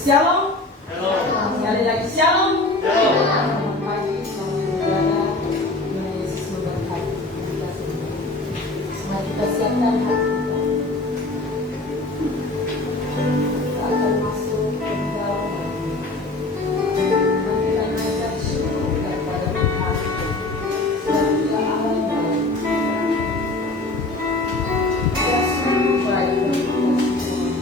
Shalom. Shalom. Sekali lagi shalom. Shalom. Selamat pagi, selamat beribadah. Tuhan Yesus memberkati kita semua. Mari kita siapkan hati kita. Kita akan masuk ke dalam hati. Dan kita mengajar syukur kepada Tuhan. Sebab Dia Allah yang baik. Dia sungguh baik bagi kita semua.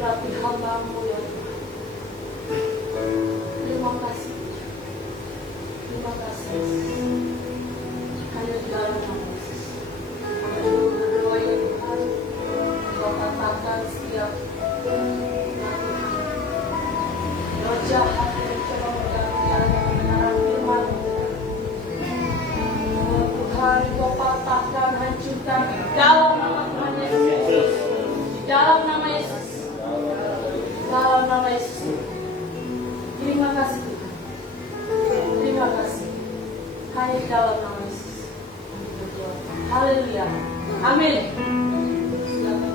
urapi hamba-Mu ya Tuhan. Terima kasih. Terima kasih. Hanya di dalam nama Yesus. Kami berdoa ya Tuhan. Kau katakan setiap roh jahat yang coba menggantikan kebenaran firman. Oh Tuhan, Kau patahkan, hancurkan di dalam nama Tuhan Yesus. Di dalam nama Yesus. Dalam nama Yesus. Terima kasih Tuhan. Terima kasih. Hanya di dalam nama Yesus. Haleluya. Amin. Silakan.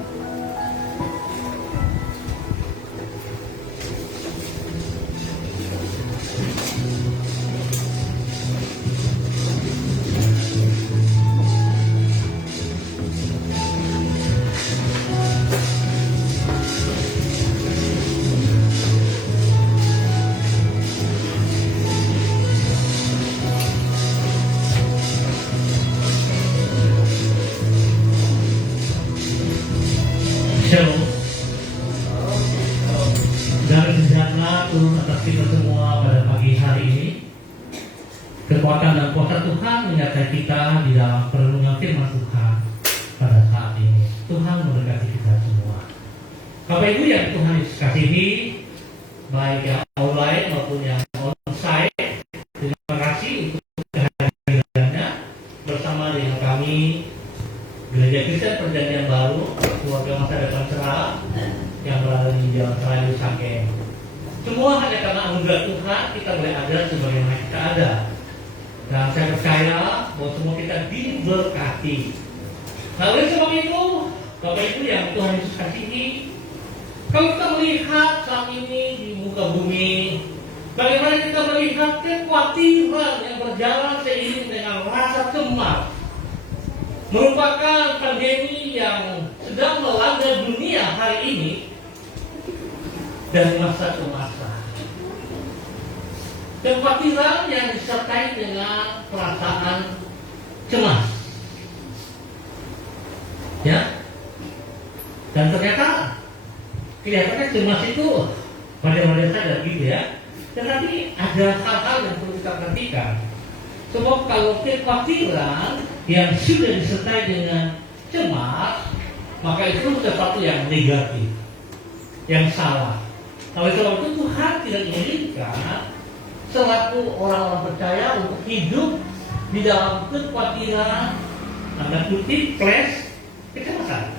Shalom. Dari sejahtera turun atas kita semua pada pagi hari ini. Kekuatan dan kuasa Tuhan menyertai kita di dalam perenungan firman Tuhan pada saat ini. Tuhan memberkati kita semua. Bapak Ibu yang Tuhan Yesus kasihi, baik yang online maupun yang onsite, terima kasih untuk kehadirannya bersama dengan kami Gereja Kristen Perjanjian Baru, keluarga masa depan cerah yang berada di Jalan Serayu Sangkeng. Semua hanya karena anugerah Tuhan kita boleh ada sebagaimana kita ada. Dan saya percaya bahwa semua kita diberkati. Nah, oleh sebab itu, Bapak Ibu yang Tuhan Yesus kasihi, kalau kita melihat saat ini di muka bumi, bagaimana kita melihat kekhawatiran yang berjalan seiring dengan rasa cemas, merupakan pandemi yang sedang melanda dunia hari ini dari masa ke masa. Kekhawatiran yang disertai dengan perasaan cemas, ya. Dan ternyata kelihatannya cemas itu pada saja gitu ya. Tetapi ada hal-hal yang perlu kita perhatikan. Sebab kalau kekhawatiran yang sudah disertai dengan cemas, maka itu sesuatu yang negatif, yang salah. Oleh sebab itu Tuhan tidak menginginkan selaku orang-orang percaya untuk hidup di dalam kekhawatiran, tanda kutip, kecemasan.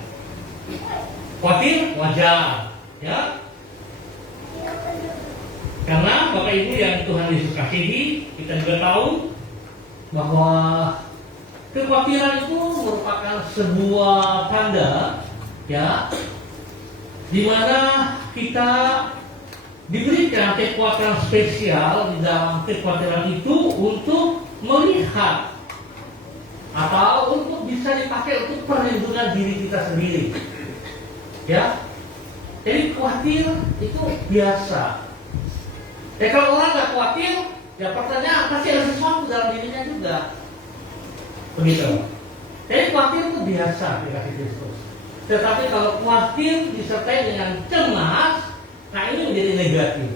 Khawatir wajar, ya. Karena Bapak Ibu yang Tuhan Yesus kasihi, kita juga tahu bahwa kekhawatiran itu merupakan sebuah tanda, ya, di mana kita diberikan kekuatan spesial di dalam kekhawatiran itu untuk melihat atau untuk bisa dipakai untuk perlindungan diri kita sendiri, ya. Jadi khawatir itu biasa. Kalau orang nggak khawatir, ya pertanyaan pasti ada sesuatu dalam dirinya juga, begitu. Jadi khawatir itu biasa dikasih Kristus. Tetapi kalau khawatir disertai dengan cemas, nah ini menjadi negatif.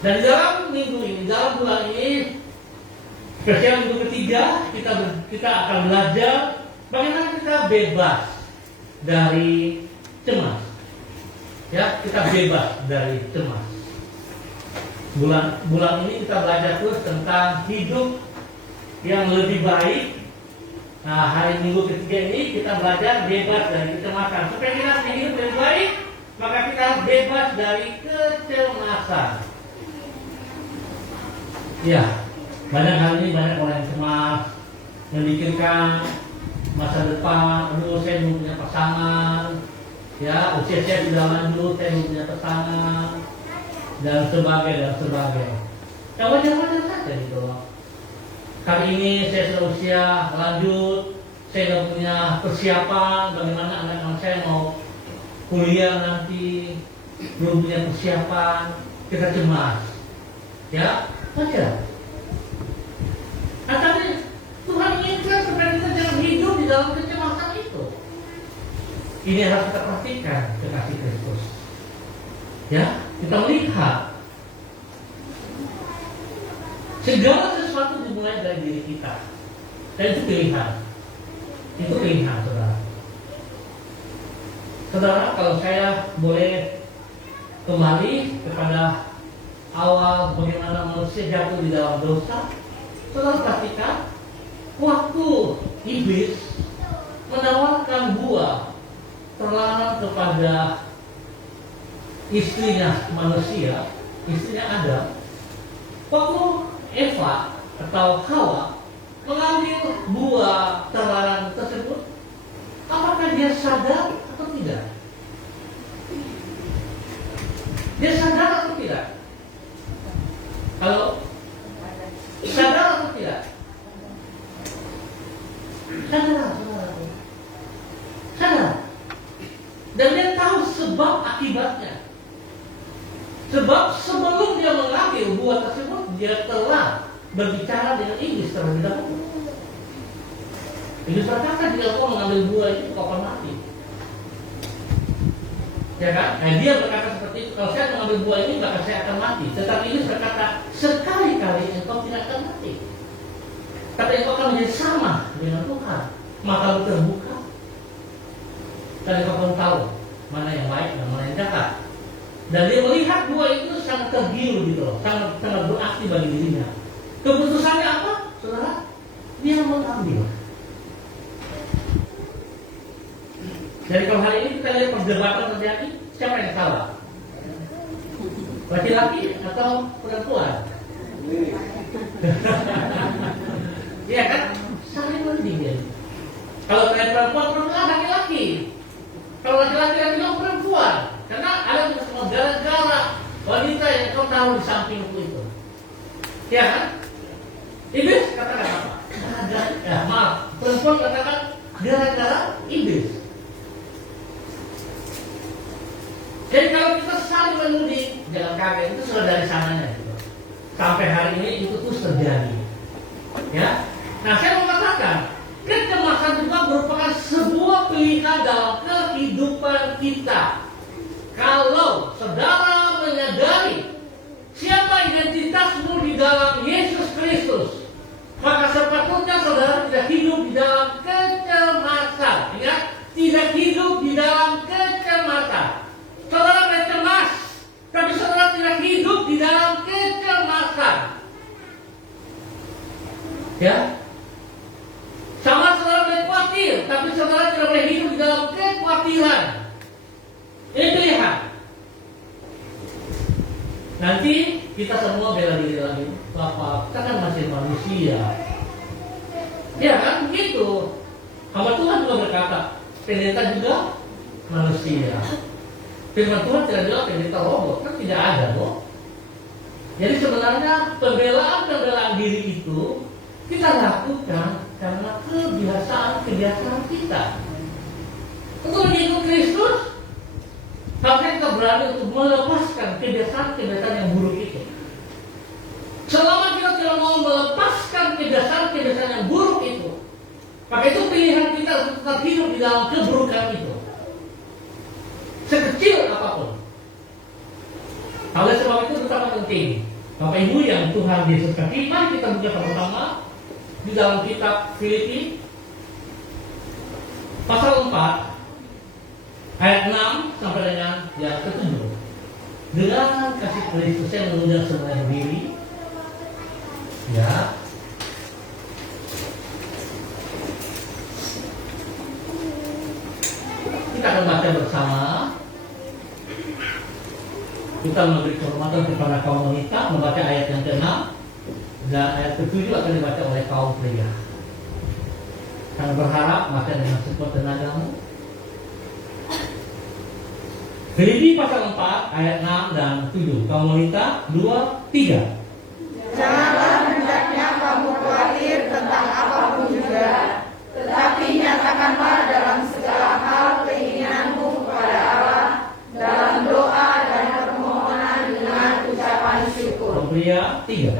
Dan dalam minggu ini, dalam bulan ini, spesial minggu ketiga, kita akan belajar bagaimana kita bebas dari cemas. Ya, kita bebas dari cemas. Bulan ini kita belajar terus tentang hidup yang lebih baik. Nah, hari minggu ketiga ini kita belajar bebas dari kecemasan. Supaya kita hidup lebih baik, maka kita bebas dari kecemasan. Ya, banyak hal ini banyak orang yang cemas, memikirkan masa depan. Aduh, saya belum punya pasangan. Ya, usia saya sudah lanjut, saya belum punya pasangan, dan sebagainya. Ya, wajar-wajar saja gitu. Kali ini saya sudah usia lanjut, saya sudah punya persiapan bagaimana anak-anak saya mau kuliah nanti, belum punya persiapan, kita cemas, ya, wajar. Nah, tapi Tuhan inginkan supaya kita jangan hidup di dalam kecemasan itu. Ini harus kita perhatikan kekasih Kristus. Ya, kita melihat segala sesuatu dimulai dari diri kita. Dan itu pilihan. Itu pilihan, saudara. Saudara, kalau saya boleh kembali kepada awal bagaimana manusia jatuh di dalam dosa, saudara perhatikan waktu iblis menawarkan buah terlarang kepada istrinya manusia, istrinya Adam. Waktu Eva atau Hawa mengambil buah terlarang tersebut, apakah dia sadar atau tidak? Dia sadar atau tidak? Halo? Sadar atau tidak? Sadar, saudara. Sadar. Dan dia tahu sebab akibatnya. Sebab sebelum dia mengambil buah tersebut, dia telah berbicara dengan iblis terlebih dahulu. Iblis berkata, jika kau mengambil buah itu, kau akan mati. Ya kan? Nah, dia berkata seperti itu. Kalau saya mengambil buah ini, maka saya akan mati. Tetapi iblis berkata, sekali-kali engkau tidak akan mati. Tapi engkau akan menjadi sama dengan Tuhan. Maka lu terbuka. Dan engkau akan tahu mana yang baik dan mana yang jahat. Dan dia melihat buah itu sangat tergiur gitu loh, sangat berarti bagi dirinya. Keputusannya apa, saudara? Dia mengambil. Jadi kalau hari ini kita lihat perdebatan terjadi, siapa yang salah? Laki-laki atau perempuan? Iya kan? Saling mendingin. Kalau kalian perempuan laki-laki. Kalau laki-laki perempuan. Karena ada semua gara-gara wanita yang kau tahu di sampingku itu. Ya kan? Iblis katakan apa? Maaf, perempuan katakan gara-gara iblis. Jadi kalau kita saling menuding, jangan kaget, itu sudah dari sananya gitu. Sampai hari ini itu terus terjadi. Ya. Nah, saya mau katakan, kecemasan juga merupakan sebuah pilihan dalam kehidupan kita. Kalau saudara menyadari siapa identitasmu di dalam Yesus Kristus, maka sepatutnya saudara tidak hidup di dalam kecemasan. Ingat, tidak hidup di dalam kecemasan. Saudara bercemas, tapi saudara tidak hidup di dalam kecemasan. Ya, sama saudara boleh khawatir, tapi saudara tidak boleh hidup di dalam kekhawatiran. Ini pilihan. Nanti kita semua bela diri lagi. Bapak, kita kan masih manusia. Ya kan begitu. Hamba Tuhan juga berkata, pendeta juga manusia. Firman Tuhan tidak bilang pendeta robot, kan tidak ada loh. Jadi sebenarnya pembelaan diri itu kita lakukan karena kebiasaan kita. Untuk mengikut Kristus, maka kita berani untuk melepaskan kebiasaan yang buruk itu. Selama kita tidak mau melepaskan kebiasaan yang buruk itu, maka itu pilihan kita untuk tetap hidup di dalam keburukan itu. Sekecil apapun. Oleh sebab itu betapa penting, Bapak Ibu yang Tuhan Yesus kasihi, mari kita buka pertama di dalam kitab Filipi pasal 4 ayat 6 sampai dengan yang ke-7. Dengan kasih Kristus saya mengundang semuanya diri. Ya. Kita akan baca bersama. Kita memberi kehormatan kepada kaum wanita, membaca ayat yang ke-6 dan ayat ke-7 akan dibaca oleh kaum pria. Kami berharap baca dengan sekuat tenagamu. Filipi pasal 4 ayat 6 dan 7. Kaum wanita 2, 3. Janganlah hendaknya kamu khawatir tentang apapun juga, tetapi nyatakanlah dalam segala hal keinginanmu kepada Allah dalam doa dan permohonan dengan ucapan syukur. Kaum pria 3.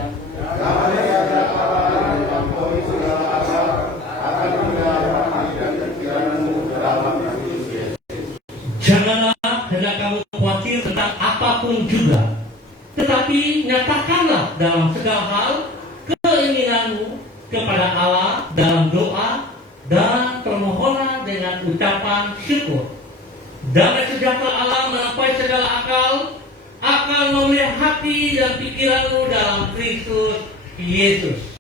kamu khawatir tentang apapun juga, tetapi nyatakanlah dalam segala hal keinginanmu kepada Allah dalam doa dan permohonan dengan ucapan syukur. Damai sejahtera Allah melampaui segala akal akan memelihara hati dan pikiranmu dalam Kristus Yesus.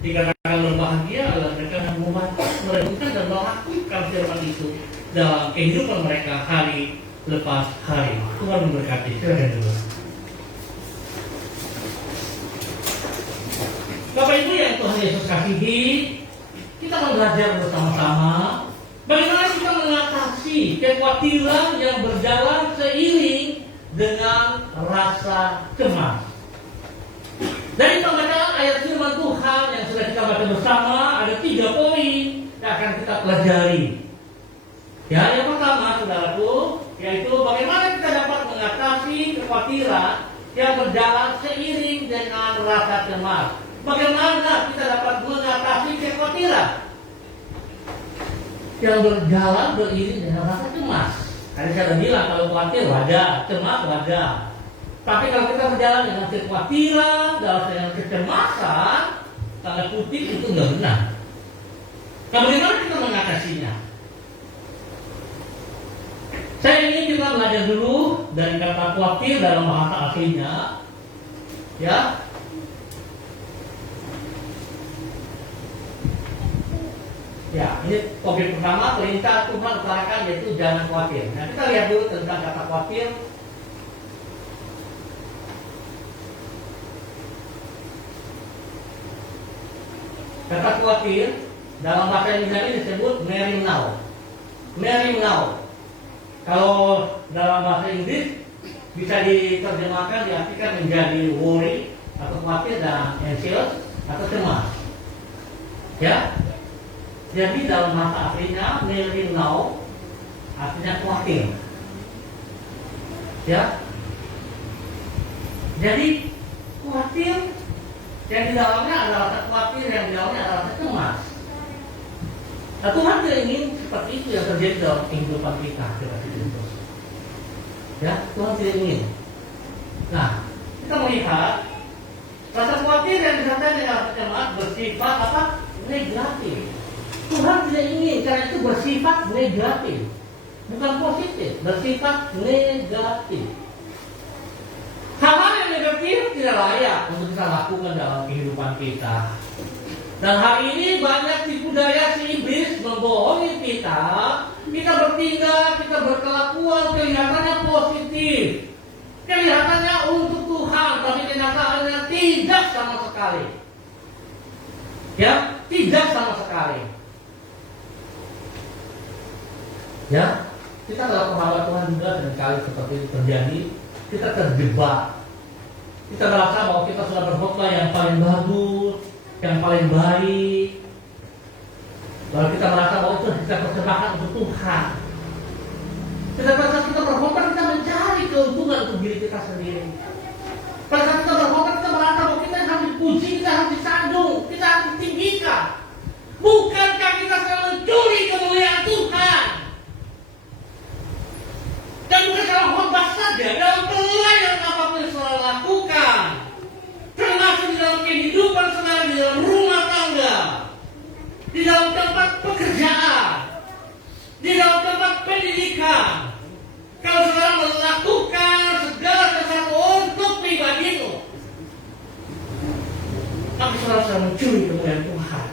Dikatakan berbahagia adalah mereka yang merenungkan dan melakukan firman itu dalam kehidupan mereka hari lepas hari. Tuhan memberkati. Silakan dulu. Bapak Ibu yang Tuhan Yesus kasihi, kita akan belajar bersama-sama bagaimana kita mengatasi kekhawatiran yang berjalan seiring dengan rasa cemas. Dari pembacaan ayat firman Tuhan yang sudah kita baca bersama, ada 3 poin yang akan kita pelajari. Ya, yang pertama, saudaraku, yaitu bagaimana kita dapat mengatasi kekhawatiran yang berjalan seiring dengan rasa cemas. Bagaimana kita dapat mengatasi kekhawatiran yang berjalan beriring dengan rasa cemas. Tadi saya sudah bilang kalau khawatir wajar, cemas wajar. Tapi kalau kita berjalan dengan kekhawatiran, dengan kecemasan, tanda kutip itu nggak benar. Nah, bagaimana kita mengatasinya? Saya ingin kita belajar dulu dari kata khawatir dalam bahasa aslinya, ya. Ya, ini topik pertama, perintah Tuhan utarakan yaitu jangan khawatir. Nah, kita lihat dulu tentang kata khawatir. Kata khawatir dalam bahasa Indonesia disebut merimnau. Merimnau. Kalau dalam bahasa Inggris bisa diterjemahkan, diartikan menjadi worry atau khawatir dan anxious atau cemas. Ya. Jadi dalam bahasa aslinya merimnau artinya khawatir. Ya. Jadi khawatir yang di dalamnya adalah rasa khawatir, yang di dalamnya adalah rasa cemas. Nah, Tuhan tidak ingin seperti itu yang terjadi dalam kehidupan kita. Ya, Tuhan tidak ingin. Nah, kita melihat rasa khawatir yang disertai dengan rasa cemas bersifat apa? Negatif. Tuhan tidak ingin, karena itu bersifat negatif, bukan positif, bersifat negatif. Hal-hal yang negatif tidak layak untuk kita lakukan dalam kehidupan kita. Dan hari ini banyak tipu daya si iblis membohongi kita. Kita bertindak, kita berkelakuan kelihatannya positif, kelihatannya untuk Tuhan, tapi kenyataannya tidak sama sekali. Ya, tidak sama sekali. Ya, kita dalam pengawalan Tuhan juga seringkali seperti itu terjadi. Kita terjebak. Kita merasa bahwa kita sudah berkhotbah yang paling bagus, yang paling baik. Lalu kita merasa bahwa itu kita persembahkan untuk Tuhan. Kita merasa kita berkhotbah, kita mencari keuntungan untuk diri kita sendiri. Pada saat kita berkhotbah, kita merasa bahwa kita harus dipuji, kita harus disanjung, kita harus ditinggikan. Bukankah kita sedang mencuri kemuliaan Tuhan? Dan bukan dalam khotbah saja, dalam pelayanan apapun yang saudara lakukan, termasuk di dalam kehidupan saudara, di dalam rumah tangga, di dalam tempat pekerjaan, di dalam tempat pendidikan. Kalau saudara melakukan segala sesuatu untuk pribadimu, tapi saudara sedang mencuri kemuliaan Tuhan.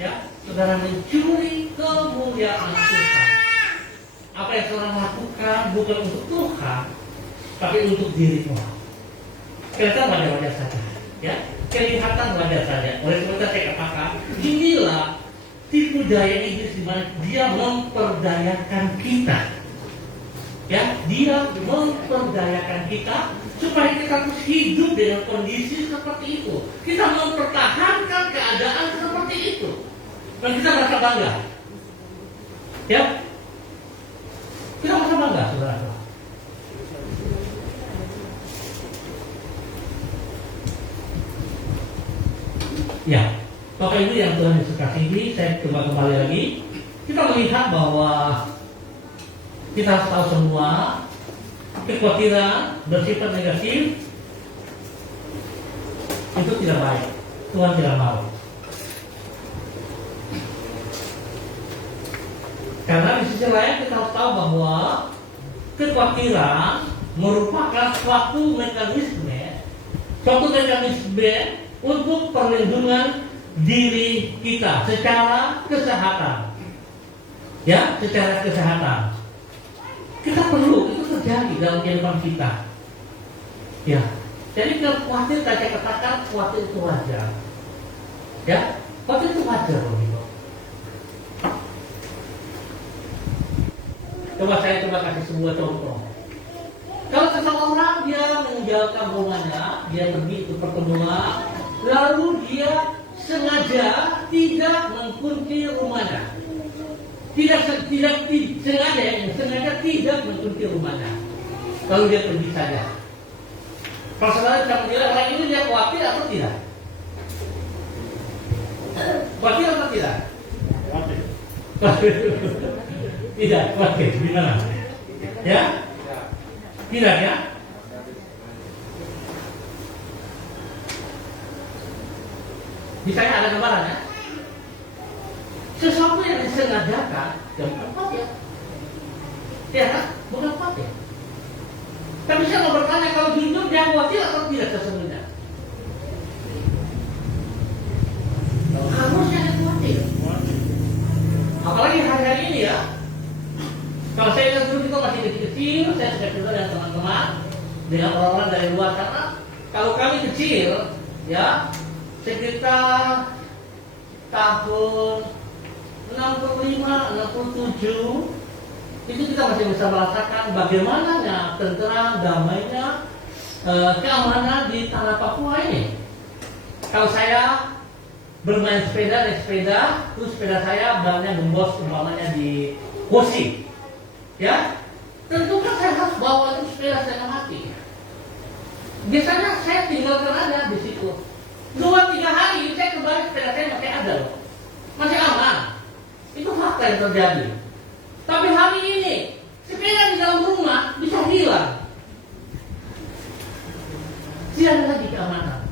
Ya, saudara mencuri kemuliaan Tuhan. Apa yang saudara lakukan bukan untuk Tuhan, tapi untuk dirimu. Kelihatan wajar-wajar saja, ya. Kelihatan wajar saja. Oleh sebab itu saya katakan, inilah tipu daya iblis di mana dia memperdayakan kita. Ya, dia memperdayakan kita supaya kita terus hidup dengan kondisi seperti itu. Kita mempertahankan keadaan seperti itu, dan kita merasa bangga. Ya. Kita merasa bangga, saudara. Ya, Bapak Ibu yang Tuhan Yesus kasihi, saya kembali lagi. Kita melihat bahwa Kita harus tahu semua kekhawatiran bersifat negatif itu tidak baik. Tuhan tidak mau. Karena di sisi lain kita harus tahu bahwa kekhawatiran merupakan suatu mekanisme untuk perlindungan diri kita secara kesehatan. Ya, secara kesehatan. Kita perlu, itu terjadi dalam kehidupan kita. Ya, jadi kalau khawatir, saya katakan khawatir itu wajar. Ya, khawatir itu wajar loh gitu. Saya coba kasih sebuah contoh. Kalau seseorang dia meninggalkan rumahnya, dia pergi ke pertemuan, lalu dia sengaja tidak mengunci rumahnya. Sengaja tidak mengunci rumahnya. Lalu dia pergi saja. Kalau saudara bisa menilai orang ini dia khawatir atau tidak? Khawatir atau tidak? Tidak, khawatir. Gimana? Ya? Tidak ya? Misalnya ada gambaran ya? Sesuatu yang disengajakan, ya bukan khawatir. Ya kan? Bukan khawatir. Tapi saya mau bertanya, kalau jujur dia khawatir atau tidak sesungguhnya? Harusnya dia khawatir. Apalagi hari-hari ini ya. Kalau saya ingat dulu kita masih kecil, saya sudah cerita dengan teman-teman, dengan orang-orang dari luar. Karena kalau kami kecil, ya sekitar tahun 65, 67, itu kita masih bisa merasakan bagaimananya tentram, damainya, keamanan di tanah Papua ini. Kalau saya bermain sepeda, naik sepeda, terus sepeda saya bannya gembos umpamanya di Kosi, ya, tentu kan saya harus bawa itu sepeda saya mati. Biasanya saya tinggalkan ada di situ. 2-3 hari saya kembali sepeda saya masih ada loh, masih aman. Itu fakta yang terjadi. Tapi hari ini sepeda di dalam rumah bisa hilang. Tidak ada lagi keamanan.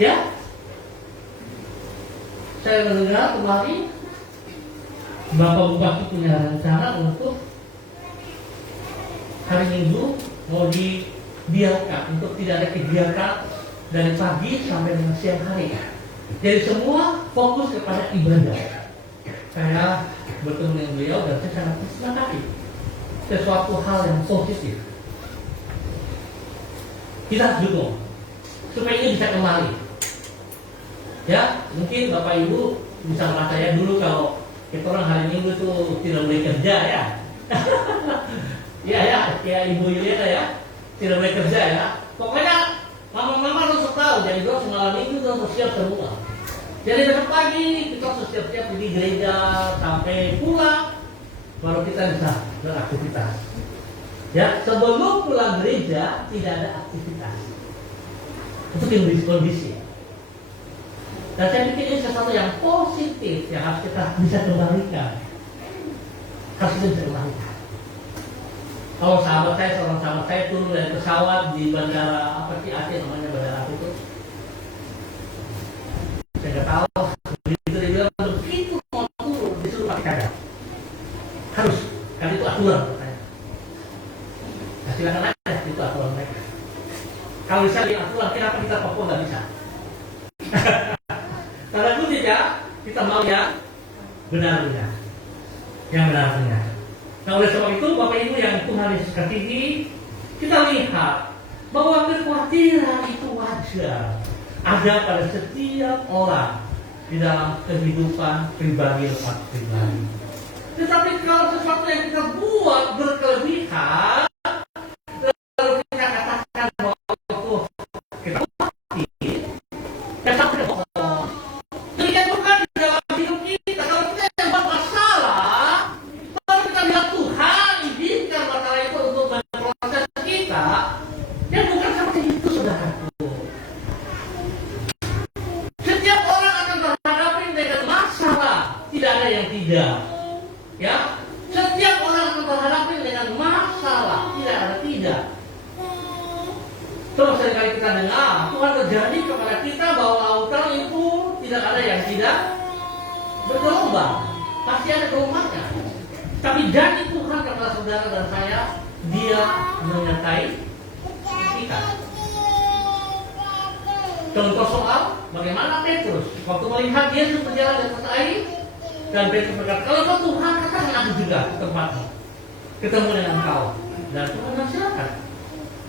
Ya, saya mendengar kemarin Bapak Bupati punya rencana untuk hari Minggu mau dibiarkan untuk tidak ada kegiatan dari pagi sampai dengan siang hari. Jadi semua fokus kepada ibadah. Saya bertemu dengan beliau dan saya sangat bersemangat. Sesuatu hal yang positif. Kita dukung supaya ini bisa kembali. Ya, mungkin Bapak Ibu bisa merasa ya dulu kalau kita orang hari Minggu itu tidak boleh kerja ya. ya Ibu Yuliana ya, tidak boleh kerja ya. Pokoknya mama-mama harus tahu, jadi doa semalam Minggu itu harus siap semua. Jadi besok pagi kita harus siap-siap pergi gereja sampai pulang, baru kita bisa beraktivitas. Ya, sebelum pulang gereja tidak ada aktivitas. Itu kondisi. Dan saya pikir ini sesuatu yang positif yang harus kita bisa kembalikan. Harus kita bisa kembalikan. Kalau seorang sahabat saya turun dari pesawat di bandara apa sih Aceh namanya, bandara apa itu? Saya nggak tahu. Begitu dia bilang begitu mau turun disuruh pakai cadar. Harus, karena itu aturan katanya. Nah, silakan aja itu aturan mereka. Kalau bisa di aturan, kenapa kita Papua nggak bisa? Karena itu tidak, kita mau yang benar-benar. Yang benar-benar. Nah oleh sebab itu Bapak Ibu yang Tuhan Yesus kasihi, kita lihat bahwa kekhawatiran itu wajar ada pada setiap orang di dalam kehidupan pribadi lepas pribadi. Tetapi kalau sesuatu yang kita buat berkelebihan, lalu kita katakan bahwa itu kita khawatir, kita bohong. Demikian bukan di dalam hidup kita. Kalau kita yang buat masalah, kalau kita bilang Tuhan izinkan masalah itu untuk memproses kita, dan bukan seperti itu saudaraku. Setiap orang akan berhadapan dengan masalah, tidak ada yang tidak. Ya, setiap orang akan berhadapan terjadi kepada kita bahwa lautan itu tidak ada yang tidak bergelombang, pasti ada gelombangnya. Tapi janji Tuhan kepada saudara dan saya, Dia menyertai kita. Contoh soal bagaimana Petrus waktu melihat Yesus berjalan di atas air, dan Petrus berkata, kalau kau Tuhan, katakan aku juga ke tempatmu, ketemu dengan kau. Dan Tuhan silakan.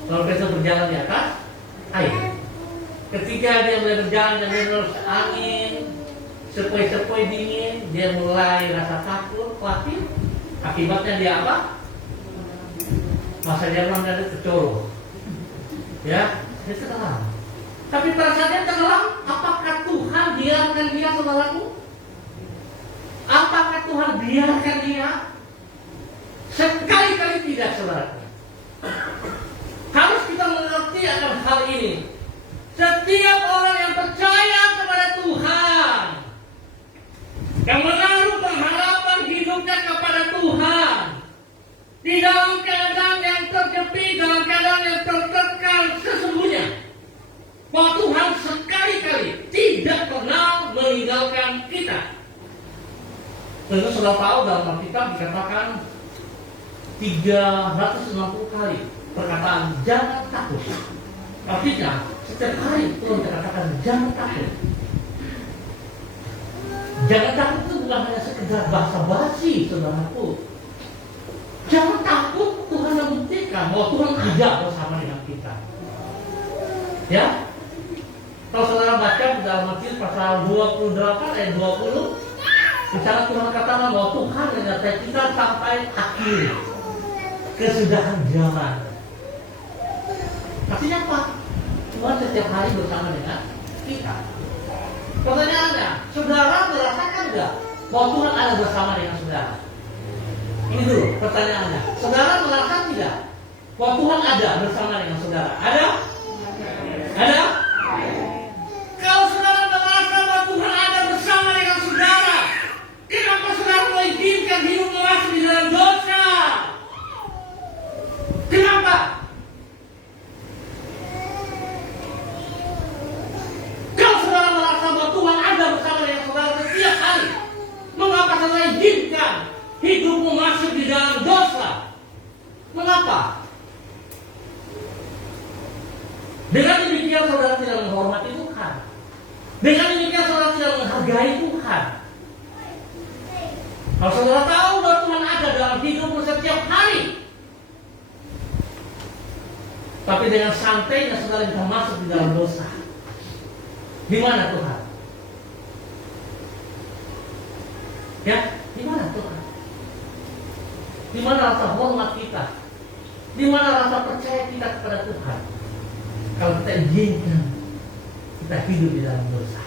Lalu Petrus berjalan di atas air. Ketika dia mulai berjalan dan menerus angin, sepoi-sepoi dingin, dia mulai rasa takut, khawatir. Akibatnya dia apa? Masa dia ada kecoro. Ya, dia tenggelam. Tapi pada saat dia tenggelam, apakah Tuhan biarkan dia, saudaraku? Apakah Tuhan biarkan dia? Sekali-kali tidak, saudaraku. Harus kita mengerti akan hal ini. Setiap orang yang percaya kepada Tuhan, yang menaruh pengharapan hidupnya kepada Tuhan, di dalam keadaan yang terjepit, dalam keadaan yang tertekan sesungguhnya, bahwa Tuhan sekali-kali tidak pernah meninggalkan kita. Tentu sudah tahu dalam Alkitab dikatakan 360 kali perkataan jangan takut. Artinya setiap hari Tuhan katakan jangan takut. Jangan takut itu bukan hanya sekedar basa-basi, saudaraku. Jangan takut, Tuhan membuktikan bahwa Tuhan ada bersama dengan kita. Ya, kalau saudara baca di dalam Matius pasal 28 ayat 20, di sana Tuhan katakan bahwa Tuhan menyertai kita sampai akhir kesudahan zaman. Artinya apa? Tuhan setiap hari bersama dengan kita. Pertanyaannya, saudara merasakan enggak bahwa Tuhan ada bersama dengan saudara? Ini dulu pertanyaannya. Saudara merasakan tidak bahwa Tuhan ada bersama dengan saudara? Ada? Ada? Kalau saudara merasa bahwa Tuhan ada bersama dengan saudara, kenapa saudara mengizinkan hidup masuk di dalam dosa? Kenapa? Kalau saudara merasa bahwa Tuhan ada bersama dengan saudara setiap hari, mengapa saudara izinkan hidupmu masuk di dalam dosa? Mengapa? Dengan demikian saudara tidak menghormati Tuhan. Dengan demikian saudara tidak menghargai Tuhan. Kalau saudara tahu bahwa Tuhan ada dalam hidupmu setiap hari, tapi dengan santainya saudara bisa masuk di dalam dosa, di mana Tuhan? Ya, di mana Tuhan? Di mana rasa hormat kita? Di mana rasa percaya kita kepada Tuhan? Kalau kita izinkan kita hidup di dalam dosa.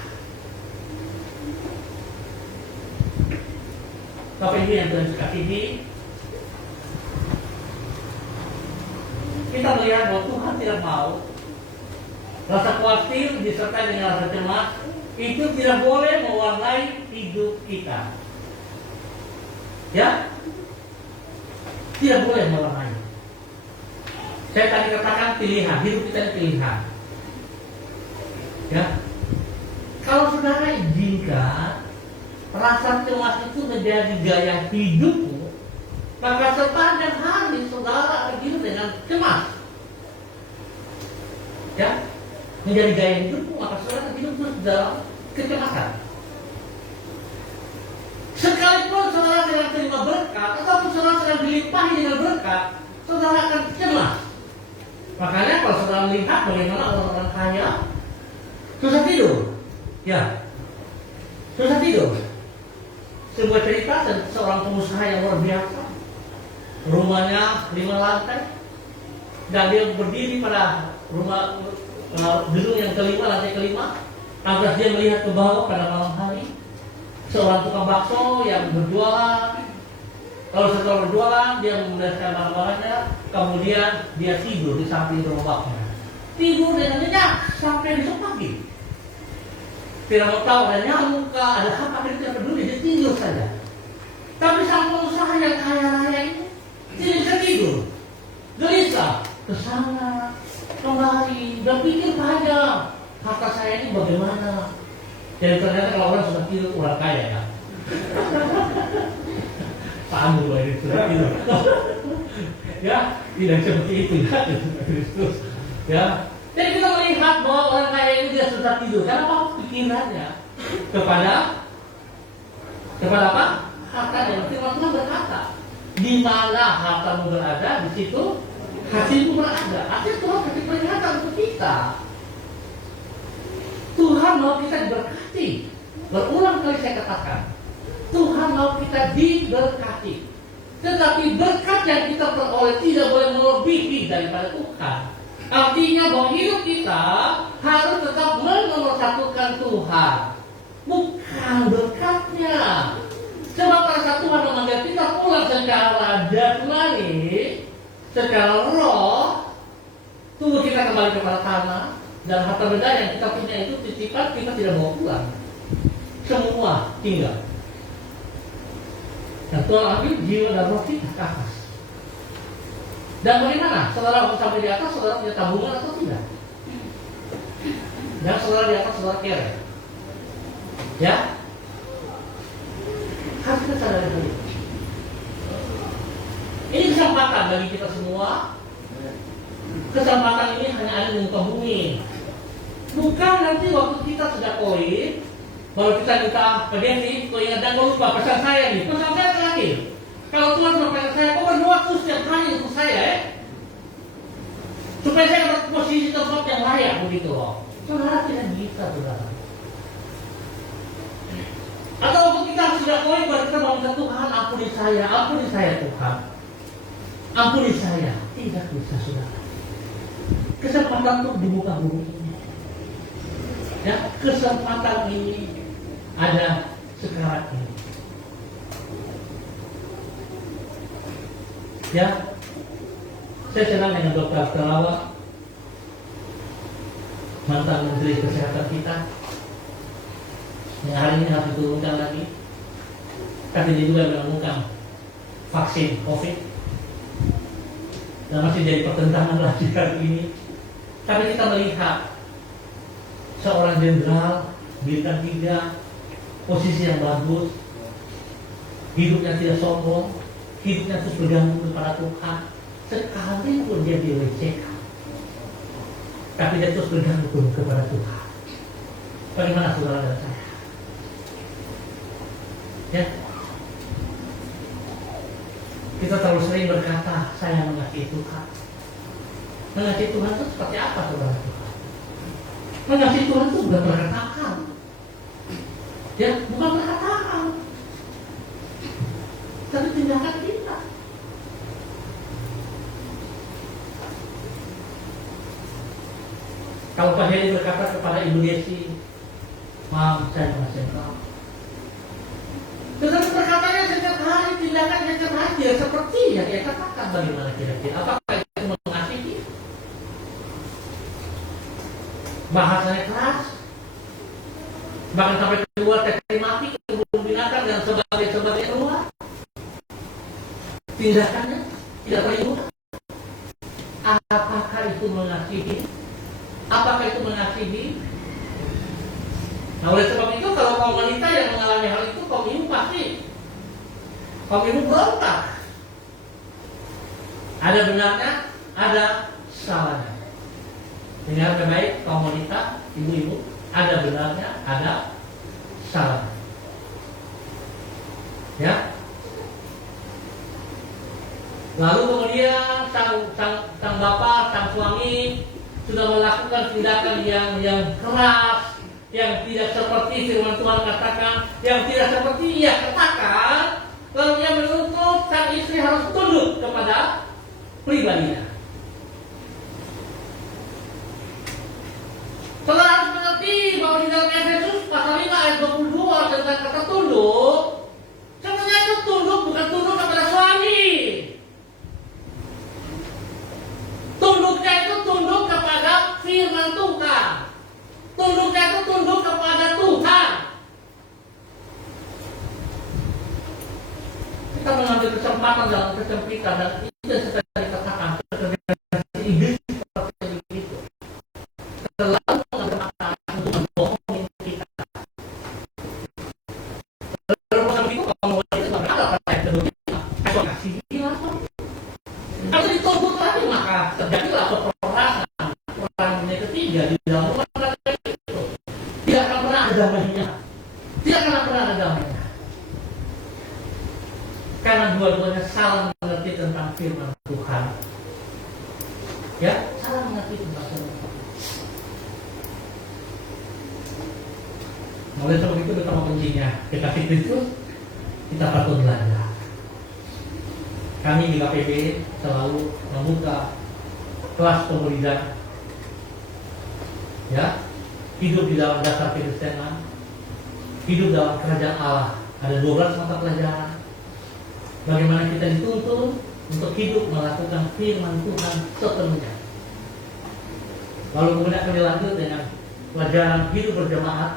Tapi ini yang Tuhan kasih, kita melihat bahwa Tuhan tidak mau rasa khawatir disertai dengan rasa cemas itu tidak boleh mewarnai hidup kita. Ya, tidak boleh mewarnai. Saya tadi katakan pilihan, hidup kita ini pilihan. Ya, kalau saudara izinkan rasa cemas itu menjadi gaya hidupmu, maka sepanjang hari saudara akan hidup dengan cemas. Ya, menjadi gaya hidupmu, maka saudara akan hidup terus dalam kecemasan. Sekalipun saudara sedang terima berkat, ataupun saudara sedang dilimpahi dengan berkat, saudara akan cemas. Makanya kalau saudara melihat bagaimana orang-orang kaya susah tidur, ya, susah tidur. Sebuah cerita seorang pengusaha yang luar biasa, rumahnya 5 lantai, dan dia berdiri pada rumah gedung yang kelima, lantai kelima, agar dia melihat ke bawah pada malam hari. Seorang tukang bakso yang berjualan. Kalau setelah berjualan, dia membereskan barang-barangnya, kemudian dia tidur di samping gerobaknya. Tidur dengan nyenyak sampai besok pagi. Tidak mau tahu ada nyamuk kah, ada apa, dia tidak peduli, dia tidur saja. Tapi sang pengusaha yang kaya raya ini tidak bisa tidur, gelisah, ke sana, kemari, dan pikir panjang. harta saya ini bagaimana? Dan ternyata kalau orang sudah tidur, orang kaya ya. Tahu ini sudah tidur. Ya, tidak seperti itu ya, Kristus. Ya, jadi kita melihat bahwa orang kaya ini dia sudah tidur. Karena apa? Pikirannya kepada apa? Harta. Yang firman Tuhan berkata, di mana hartamu berada, di situ hatimu berada. Artinya Tuhan kasih peringatan untuk kita. Tuhan mau kita diberkati. Berulang kali saya katakan, Tuhan mau kita diberkati. Tetapi berkat yang kita peroleh tidak boleh melebihi daripada Tuhan. Artinya bahwa hidup kita harus tetap menomorsatukan Tuhan, bukan berkatnya. Sebab pada saat Tuhan memanggil kita pulang secara jasmani, secara roh, tubuh kita kembali kepada tanah, dan harta benda yang kita punya itu titipan, kita tidak mau pulang. Semua tinggal. Dan Tuhan ambil jiwa dan roh kita ke atas. Dan bagaimana? Saudara waktu sampai di atas, saudara punya tabungan atau tidak? Dan saudara di atas, saudara kere. Ya? Harus kita sadari dulu. Ini kesempatan bagi kita semua. Kesempatan ini hanya ada di muka bumi. Bukan nanti waktu kita sudah koin, baru kita minta ke Desi, kau ingat dan kau lupa pesan saya nih. Pesan saya terakhir. Kalau Tuhan berpesan saya, kau berdoa terus setiap hari untuk saya, supaya saya dapat posisi tempat yang layak begitu loh. Saudara tidak bisa, saudara. Atau waktu kita sudah koin, baru kita meminta Tuhan, ampuni saya Tuhan. Ampuni saya. Tidak bisa, saudara. Kesempatan untuk dibuka bumi ini. Ya, kesempatan ini ada sekarang ini. Ya, saya senang dengan Dr. Terawa, mantan Menteri Kesehatan kita, yang hari ini harus diturunkan lagi. Tapi dia juga mengumumkan vaksin COVID, dan masih jadi pertentangan lagi hari ini. Tapi kita melihat seorang jenderal bintang 3, posisi yang bagus, hidupnya tidak sombong, hidupnya terus bergantung kepada Tuhan. Sekalipun dia dilecehkan, tapi dia terus bergantung kepada Tuhan. Bagaimana saudara dan saya? Ya, kita terlalu sering berkata saya mengasihi Tuhan. Mengasihi Tuhan itu seperti apa, saudara Tuhan? Mengasihi Tuhan itu bukan perkataan. Ya, bukan perkataan. Tapi tindakan kita. Kalau Pak Heri berkata kepada Ibu Desi, "Mam, saya mengasihi kau." Tetapi perkataannya setiap hari, tindakannya setiap hari tidak seperti yang dia katakan. Bagaimana kira-kira? Apakah itu mengasihi? Bahasanya keras, bahkan sampai keluar caci maki ke kebun binatang dan sebagainya keluar. Tindakannya tidak berubah. Apakah itu mengasihi? Apakah itu mengasihi? Nah, oleh sebab itu kalau kaum wanita yang mengalami hal itu, kaum ibu berontak. Ada benarnya, ada salahnya. Dengar baik kaum wanita, ibu-ibu, ada benarnya, ada salahnya. Ya. Lalu kemudian sang bapak, sang suami sudah melakukan tindakan yang keras, yang tidak seperti firman Tuhan katakan, yang tidak seperti ia katakan. Lalu ia menuntut sang istri harus tunduk kepada pribadinya. Saudara harus mengerti bahwa di dalam Efesus pasal 5 ayat 22 tentang kata tunduk, sebenarnya itu tunduk bukan tunduk kepada suami. Tunduknya itu tunduk kepada firman Tuhan. Tunduknya itu tunduk kepada Tuhan. Kita mengambil kesempatan dalam kesempitan dan itu seperti dikatakan iblis seperti itu. Selalu mengambil terjadilah peperangan, perang dunia ketiga di dalam rumah tangga itu, tidak akan pernah ada damainya. Tidak akan pernah ada damainya. Karena dua-duanya salah mengerti tentang firman Tuhan. Ya, salah mengerti tentang firman Tuhan. Oleh sebab itu betapa pentingnya kekasih Kristus, kita patut belajar. Kami di KPB selalu membuka kelas pemuridan, ya, hidup di dalam dasar Kekristenan, hidup dalam kerajaan Allah. Ada 12 mata pelajaran. Bagaimana kita dituntun untuk hidup melakukan firman Tuhan sepenuhnya. Lalu kemudian kami lanjut dengan pelajaran hidup berjemaat,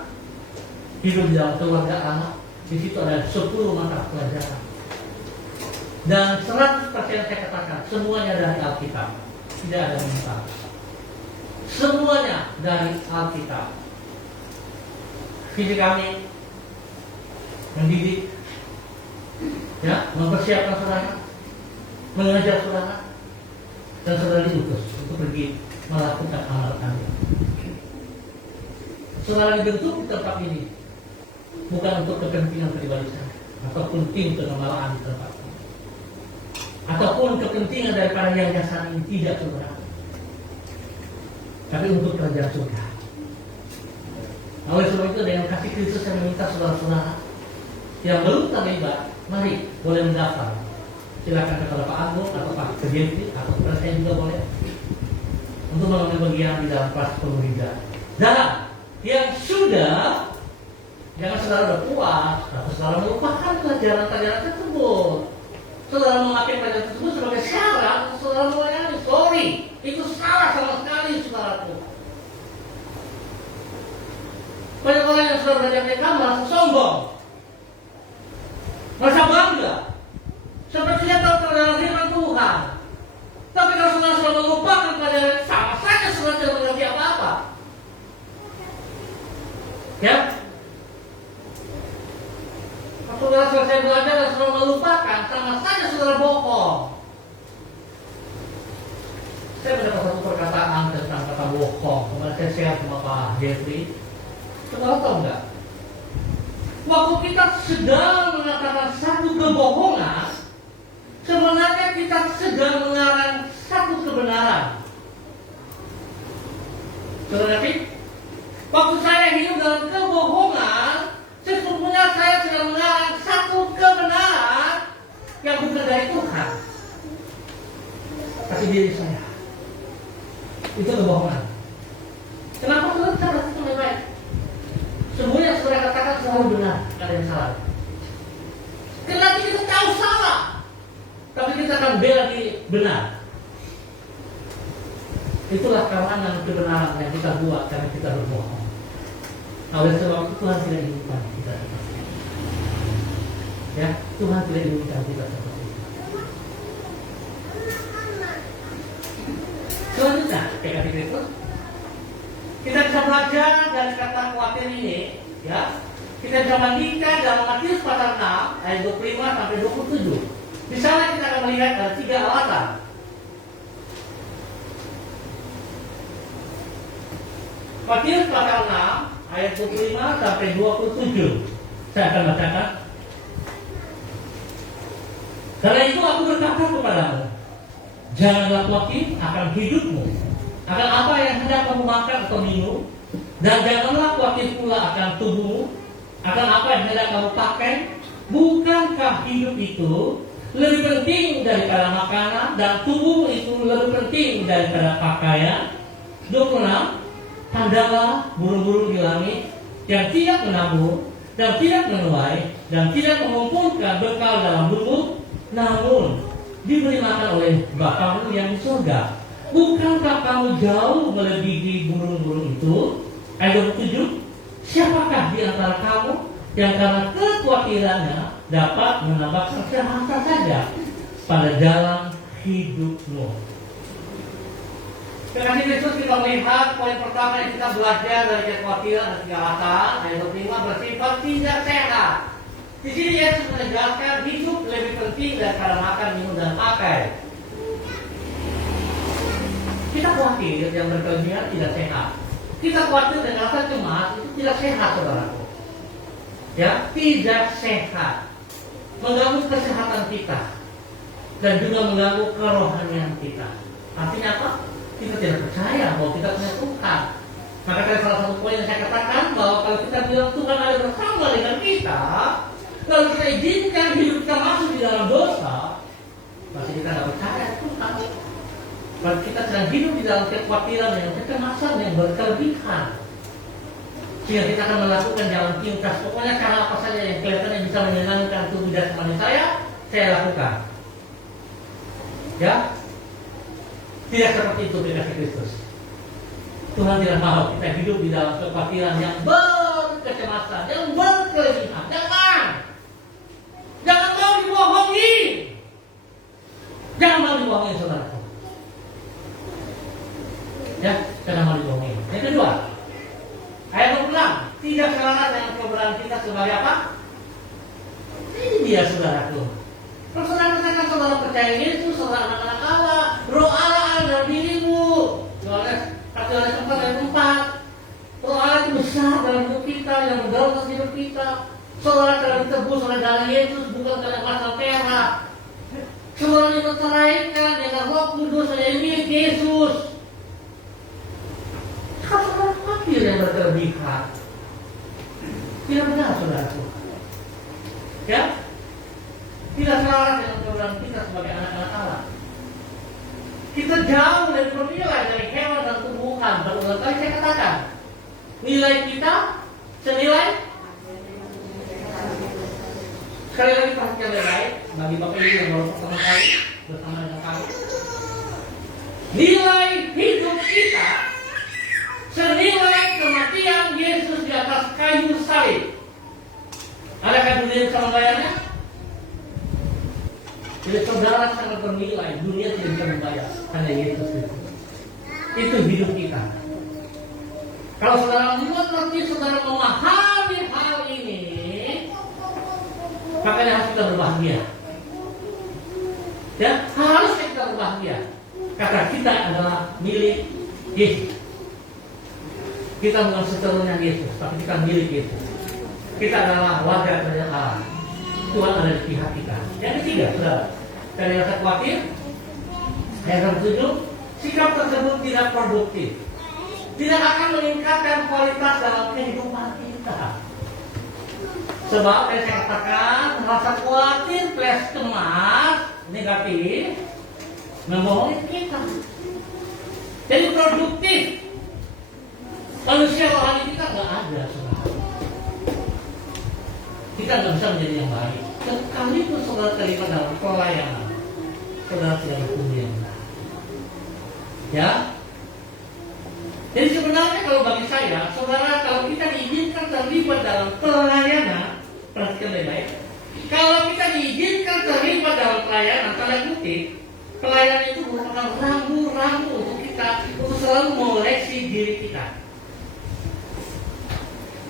hidup di dalam keluarga Allah. Di situ ada 10 mata pelajaran. Dan 100% saya katakan semuanya dari Alkitab, tidak ada minta. Semuanya dari Alkitab. Visi kami mendidik, ya, mempersiapkan saudara, mengajar saudara, dan saudara diutus untuk pergi melakukan amal kami. Saudara dibentuk di tempat ini bukan untuk kepentingan pribadi saya ataupun tim pengembalaan di tempat ini, ataupun kepentingan daripada yayasan ini, tidak, saudara, tapi untuk kerajaan surga. Oleh sebab itu dengan kasih Kristus saya meminta saudara-saudara yang belum terlibat, mari boleh mendaftar. Silakan kepada Pak Agung atau Pak Kejenti atau kepada saya juga boleh untuk mengambil bagian di dalam kelas pemuridan. Dan yang sudah, jangan saudara udah puas atau saudara melupakan pelajaran-pelajaran tersebut. Saudara memakai pelajaran tersebut sebagai syarat, saudara melayani. Sorry, itu salah sama sekali, saudaraku. Banyak orang yang sudah belajar mereka merasa sombong, merasa bangga, sepertinya tahu terdalam firman Tuhan. Tapi kalau saudara sudah melupakan pelajaran, sama saja saudara tidak mengerti apa-apa. Ya, kalau saudara selesai belajar dan saudara melupakan, sama saja saudara bohong. Saya mendapat satu perkataan tentang kata bohong. Kemarin saya share sama Pak Jeffrey. Saudara tahu nggak? Waktu kita sedang mengatakan satu kebohongan, sebenarnya kita sedang mengarang satu kebenaran. Saudara ngerti? Waktu saya hidup dalam kebohongan, sesungguhnya saya sedang mengarang satu kebenaran yang bukan dari Tuhan. Kasih diri saya. Itu kebohongan. Kenapa saudara bisa berarti itu baik? Semua yang saudara katakan selalu benar, tidak ada yang salah. Karena kita tahu salah, tapi kita akan bela diri benar. Itulah kawanan kebenaran yang kita buat karena kita berbohong. Oleh sebab itu Tuhan tidak inginkan kita seperti itu. Ya, Tuhan tidak inginkan kita seperti itu. Selanjutnya, kekasih Kristus, kita bisa belajar dari kata khawatir ini, ya. Kita bisa bandingkan dalam Matius pasal 6 ayat 25 sampai 27. Di sana kita akan melihat ada 3 alasan. Matius pasal 6 ayat 25 sampai 27. Saya akan bacakan. Karena itu aku berkata kepadamu, janganlah khawatir akan hidupmu, akan apa yang hendak kamu makan atau minum, dan janganlah khawatir pula akan tubuhmu, akan apa yang hendak kamu pakai. Bukankah hidup itu lebih penting daripada makanan, dan tubuh itu lebih penting daripada pakaian? 26. Pandanglah burung-burung di langit yang tidak menabur dan tidak menuai dan tidak mengumpulkan bekal dalam gubuk, namun diberi makan oleh Bapamu yang di surga. Bukankah kamu jauh melebihi burung-burung itu? Ayat 27. Siapakah di antara kamu yang karena kekhawatirannya dapat menambah kesehatan saja pada jalan hidupmu? Kekasih Kristus, kita melihat poin pertama yang kita belajar dari kekhawatiran dan kejahatan. Ayat 25 bersifat tidak sehat. Di sini Yesus menegaskan hidup lebih penting daripada makan, minum, dan pakai. khawatir yang berkelebihan tidak sehat. Kita khawatir dengan rasa cemas itu tidak sehat, saudaraku. Ya, tidak sehat. Mengganggu kesehatan kita dan juga mengganggu kerohanian kita. Artinya apa? Kita tidak percaya bahwa kita punya Tuhan. Maka dari salah satu poin yang saya katakan bahwa kalau kita bilang Tuhan ada bersama dengan kita, kalau kita izinkan hidup kita masuk di dalam dosa, pasti kita tidak percaya Tuhan. Kalau kita sedang hidup di dalam kekhawatiran yang kecemasan yang berkelebihan, sehingga kita akan melakukan jalan pintas. Pokoknya cara apa saja yang kelihatannya bisa menyenangkan tubuh jasmani saya lakukan. Ya, tidak seperti itu di kasih Kristus. Tuhan tidak mau kita hidup di dalam kekhawatiran yang berkecemasan, yang berkelebihan. Jangan mau dibohongi. Jangan mau dibohongi, saudaraku. Ya, jangan mau dibohongi. Yang kedua, ayat 26, tidak selaras dengan kebenaran kita sebagai apa? Ini dia, saudaraku. Kalau saudara katakan saudara percaya Yesus, saudara anak-anak Allah, Roh Allah ada dalam dirimu. Yohanes 4:4. Roh Allah itu besar dalam hidup kita, yang mendalam hidup kita. Saudara telah ditebus oleh darah Yesus, bukan karena pasal perak. Saudara diperceraikan dengan Roh Kudus yang milik Yesus. Kalau saudara khawatir yang berkelebihan, tidak benar, saudaraku. Ya, tidak selaras dengan kebenaran kita sebagai anak-anak Allah. Kita jauh dari bernilai dari hewan dan tumbuhan. Berulang kali saya katakan, nilai kita senilai. Sekali lagi perhatikan baik bagi Bapak Ibu yang baru pertama kali bersama dengan kami. Nilai hidup kita senilai kematian Yesus di atas kayu salib. Adakah dunia bisa membayarnya? Jadi saudara sangat bernilai, dunia tidak bisa membayar, hanya Yesus itu. Itu hidup kita. Kalau saudara mengerti, saudara memahami hal ini, makanya harus kita berbahagia. Ya, harus kita berbahagia. Karena kita adalah milik Yesus. Kita bukan seterusnya Yesus, tapi kita milik Yesus. Kita adalah warga kerajaan Allah. Tuhan ada di pihak kita. Yang ketiga, saudara, dari rasa khawatir, ayat 7, sikap tersebut tidak produktif, tidak akan meningkatkan kualitas dalam kehidupan kita. Sebab yang saya katakan, rasa khawatir plus cemas negatif membohongi kita. Jadi produktif manusia rohani kita nggak ada, saudara. Kita nggak bisa menjadi yang baik. Sekalipun saudara terlibat dalam pelayanan, saudara tidak bertumbuh yang benar. Ya. Jadi sebenarnya kalau bagi saya, saudara, kalau kita diizinkan terlibat dalam pelayanan, perhatikan baik-baik. Kalau kita diizinkan terlibat dalam pelayanan, tanda kutip, pelayanan itu merupakan rambu-rambu untuk kita untuk selalu mengoleksi diri kita.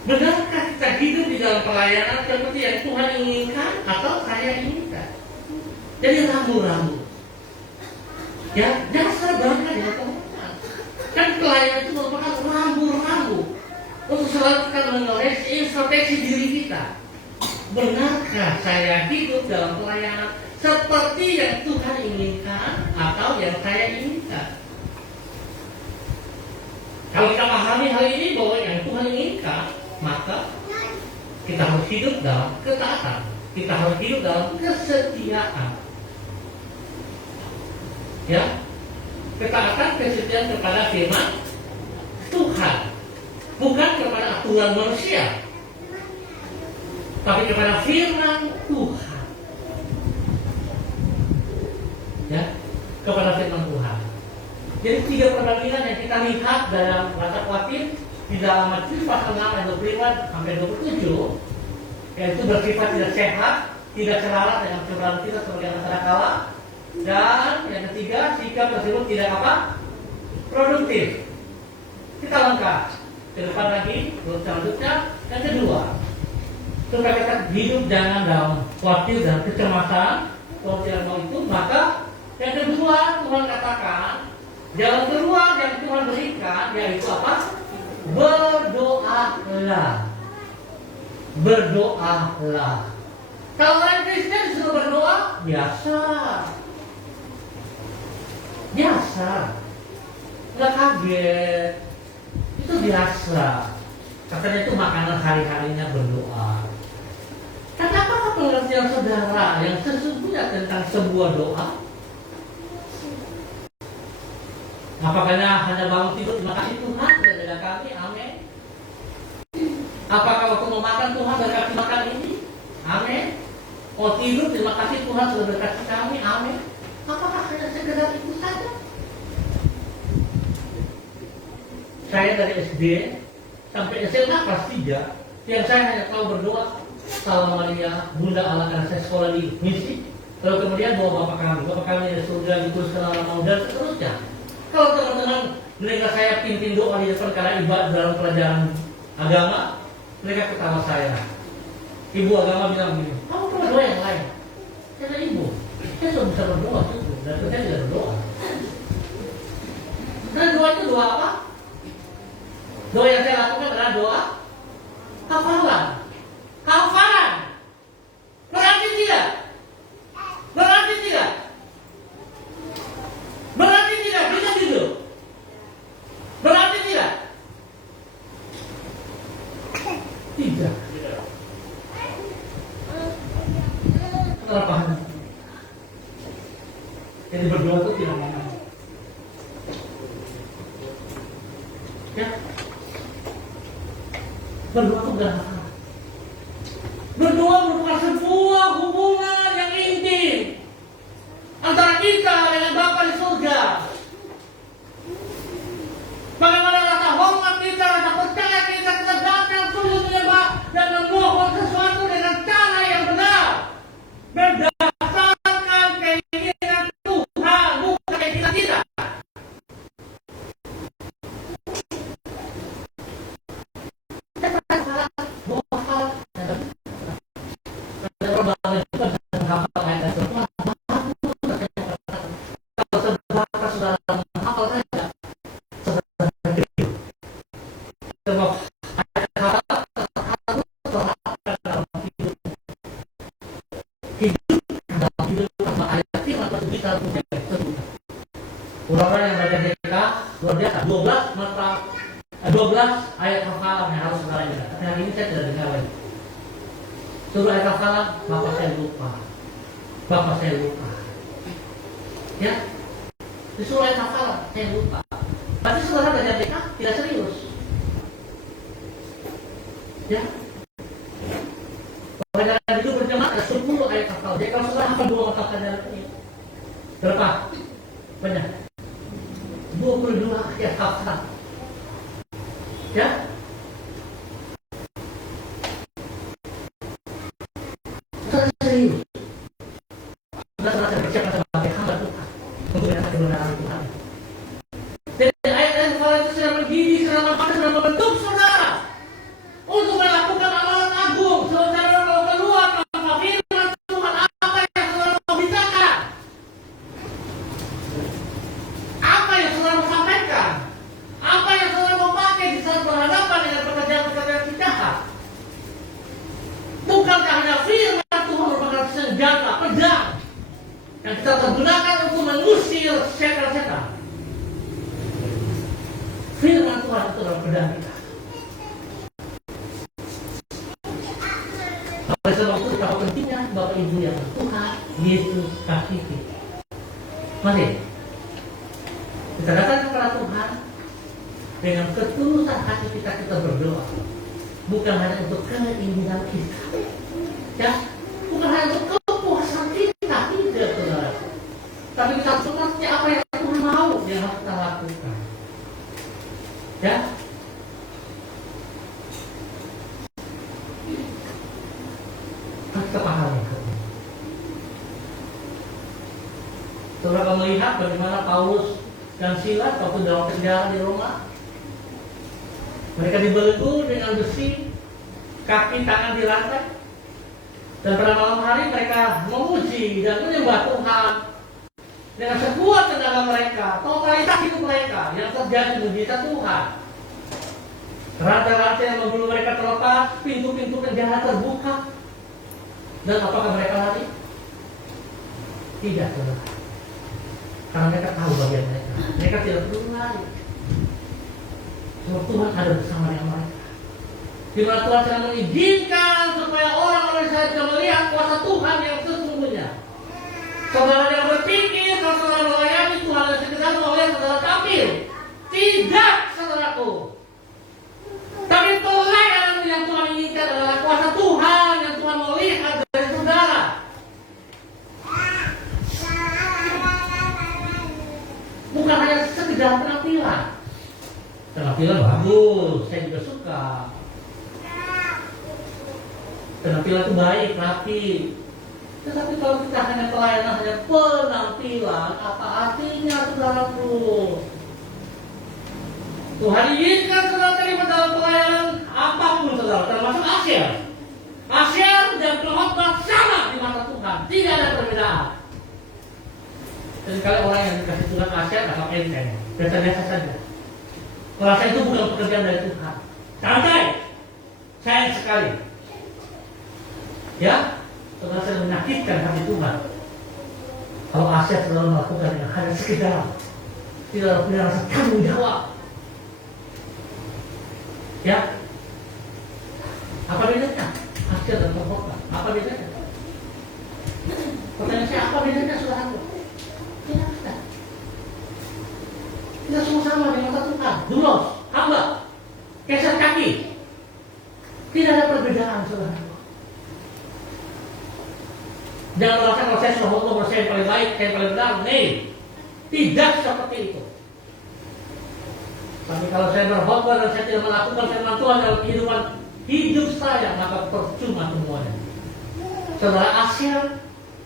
Benarkah kita hidup di dalam pelayanan seperti yang Tuhan inginkan atau saya inginkan? Jadi rambu-rambu. Ya, jangan sabar dengan Tuhan. Kan pelayanan itu merupakan rambu-rambu untuk selalu kita mengoleksi introspeksi diri kita. Benarkah saya hidup dalam pelayanan seperti yang Tuhan inginkan atau yang saya inginkan? Kalau kita memahami hal ini bahwa yang Tuhan inginkan, maka kita harus hidup dalam ketaatan. Kita harus hidup dalam kesetiaan. Ya, ketaatan, kesetiaan kepada firman Tuhan, bukan kepada aturan manusia, tapi kepada firman Tuhan. Ya, kepada firman Tuhan. Jadi 3 perbandingan yang kita lihat dalam rasa khawatir di dalam Matius pasal 6 ayat 25 sampai 27, yaitu bersifat tidak sehat, tidak selaras dengan kebenaran kita sebagai anak Allah. Dan yang ketiga, sikap tersebut tidak apa? Produktif. Kita langkah ke depan lagi, selanjutnya. Yang kedua, supaya kita hidup jangan dalam khawatir dan kecemasan, kalau tidak mau itu, maka yang kedua Tuhan katakan Jalan keluar yang Tuhan berikan yaitu apa? Berdoalah. Berdoalah. Kalau orang Kristen disuruh berdoa, biasa. Biasa. Nggak kaget. Itu biasa. Katanya itu makanan hari-harinya berdoa. Tapi apakah pengertian saudara yang sesungguhnya tentang sebuah doa? Apakah hanya bangun tidur terima kasih Tuhan sudah jaga kami, amin. Apakah waktu mau makan Tuhan berkati makan ini, amin. Mau tidur terima kasih Tuhan sudah berkati kami, amin. Apakah hanya sekedar itu saja? Saya dari SD sampai SMA kelas 3, yang saya hanya tahu berdoa, Salam Maria, Bunda Allah, karena saya sekolah di misi. Lalu kemudian bawa bapak kami dari surga itu selama dan seterusnya. Kalau teman-teman mereka saya pimpin doa di depan karena ibadah dalam pelajaran agama, mereka ketawa saya. Ibu agama bilang begini, kamu pernah doa yang lain? Saya ibu, saya sudah bisa berdoa cukup, dan saya tidak berdoa. Dan doa itu doa apa? Doa yang saya lakukan adalah doa hafalan. Hafalan. Berarti tidak? Berarti tidak? Berarti tidak? Bisa gitu? Berarti tidak? Tidak. Salah paham. Jadi berdoa itu tidak mana. Ya. Berdoa itu bukan hal. Berdoa merupakan sebuah hubungan yang intim antara kita dengan Bapa di surga. Bagaimana rasa hormat kita, rasa percaya kita datang sujud menyembah dan memohon sesuatu dengan cara yang benar, berdasarkan keinginan Tuhan, bukan keinginan kita. Orang-orang yang baca DK luar biasa, 12 ayat hafalan yang harus saudara ingat. Tapi hari ini saya tidak dengar lagi. Suruh ayat hafalan, bapak saya lupa. Ya, disuruh ayat hafalan, saya lupa. Tapi saudara baca DK tidak serius. Ya, pelajaran itu berjamaah ada 10 ayat hafalan. Jadi kalau saudara hafal 2 mata pelajaran ini, berapa? Banyak. 22 ayat hafalan. Ya. Saudara serius. Saudara bersiap sebagai hamba Tuhan untuk menyatakan kebenaran Tuhan. Jadi ayat-ayat hafalan itu sudah mendidik, sudah membentuk saudara untuk melakukan amalan agung. Saudara mau keluar maka firman Tuhan apa yang saudara mau bicarakan, apa yang saudara mau sampaikan, apa yang saudara mau pakai di saat berhadapan dengan pekerjaan-pekerjaan jahat. Bukankah hanya firman Tuhan merupakan senjata pedang yang kita gunakan untuk mengusir setan-setan. Firman Tuhan itu adalah pedang kita. Oleh sebab itu betapa pentingnya Bapak Ibu yang Tuhan Yesus kasihi. Mari kita datang kepada Tuhan dengan ketulusan hati kita berdoa, bukan hanya untuk keinginan kita, ya, bukan hanya untuk kepuasan kita, tidak saudara. Tapi kita harus mengerti apa yang Tuhan mau yang harus kita lakukan, ya. Kita pahami. Saudara melihat bagaimana Paulus dan Silas waktu dalam penjara di Roma, mereka dibelenggu dengan besi, kaki tangan dirantai, dan pada malam hari mereka memuji dan menyembah Tuhan dengan sekuat tenaga mereka, totalitas hidup mereka yang terjadi mujizat Tuhan. Rantai-rantai yang membunuh mereka terlepas, pintu-pintu penjara terbuka. Dan apakah mereka lari? Tidak, saudara. Karena mereka tahu bagian mereka. Mereka tidak perlu lari. Sebab Tuhan ada bersama dengan mereka. Di mana Tuhan sedang mengizinkan supaya orang-orang Israel bisa melihat kuasa Tuhan yang sesungguhnya. Saudara yang berpikir kalau saudara melayani Tuhan dan sekedar melihat saudara tampil. Tidak, saudaraku. Tapi pelayanan yang Tuhan inginkan adalah kuasa Tuhan yang Tuhan mau lihat dari saudara. Bukan hanya sekedar penampilan. Penampilan bagus, saya juga suka. Penampilan itu baik, rapi. Tetapi kalau kita hanya pelayanan, hanya penampilan, apa artinya, saudaraku? Tuhan inginkan saudara terlibat dalam pelayanan apapun, saudara, termasuk asyir. Asyir dan pengkhotbah sama di mata Tuhan, tidak ada perbedaan. Dan kalau orang yang dikasih Tuhan asyir, apa enteng, biasa-biasa saja. Merasa itu bukan pekerjaan dari Tuhan. Santai, sayang sekali. Ya, saudara sedang menyakitkan hati Tuhan. Kalau asyir selalu melakukan yang hanya sekedar, tidak punya rasa tanggung jawab. Ya, apa bedanya? Asyir dan pengkhotbah, apa bedanya? Pertanyaan saya, apa bedanya, saudaraku? Tidak ada. Kita semua sama di mata Tuhan. Dulos, hamba, geser kaki. Tidak ada perbedaan, saudara. Jangan merasa kalau saya sudah khotbah, saya yang paling baik, saya yang paling benar. Nih, tidak seperti itu. Tapi kalau saya berkhotbah dan saya tidak melakukan firman Tuhan dalam kehidupan hidup saya, maka percuma semuanya. Saudara asyir,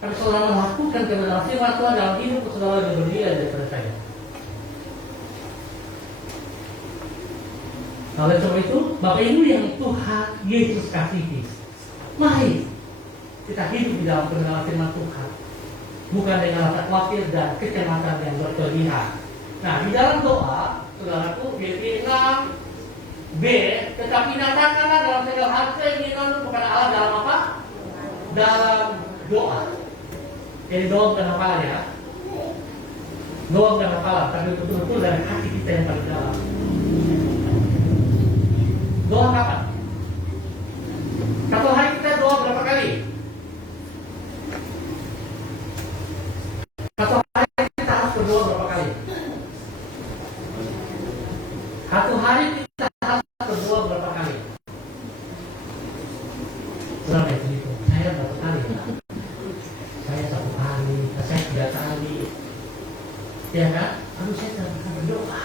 tapi saudara melakukan kebenaran firman Tuhan dalam hidup saudara lebih bernilai daripada saya. Oleh sebab itu, Bapak Ibu yang Tuhan Yesus kasihi, mari kita hidup di dalam kebenaran firman Tuhan, bukan dengan rasa khawatir dan kecemasan yang berlebihan. Nah, di dalam doa, saudaraku, Filipi 6b, tetapi nyatakanlah dalam segala hal keinginanmu kepada Allah dalam apa? Dalam doa. Jadi doa bukan hafalan ya. Doa bukan hafalan, tapi betul-betul dari hati kita yang paling dalam. Doa kapan? Satu hari kita doa berapa kali? Satu hari kita harus berdoa berapa kali? Satu hari kita harus berdoa berapa kali? Berapa itu? Saya berapa kali? Saya satu kali, saya 3 kali. Ya kan? Lalu saya tidak bisa berdoa.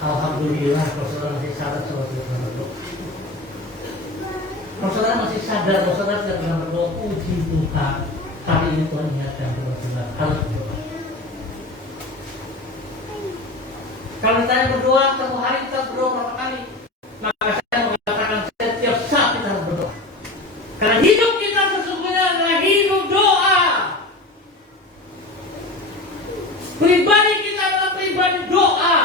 Alhamdulillah, kalau saudara masih sadar, saudara tidak pernah berdoa. Kalau saudara masih sadar, kalau saudara tidak pernah berdoa, puji Tuhan. Kali ini Tuhan ingatkan kepada saudara harus berdoa. Kalau ditanya berdoa, satu hari kita berdoa berapa kali? Maka saya mengatakan setiap saat kita harus berdoa. Karena hidup kita sesungguhnya adalah hidup doa. Pribadi kita adalah pribadi doa.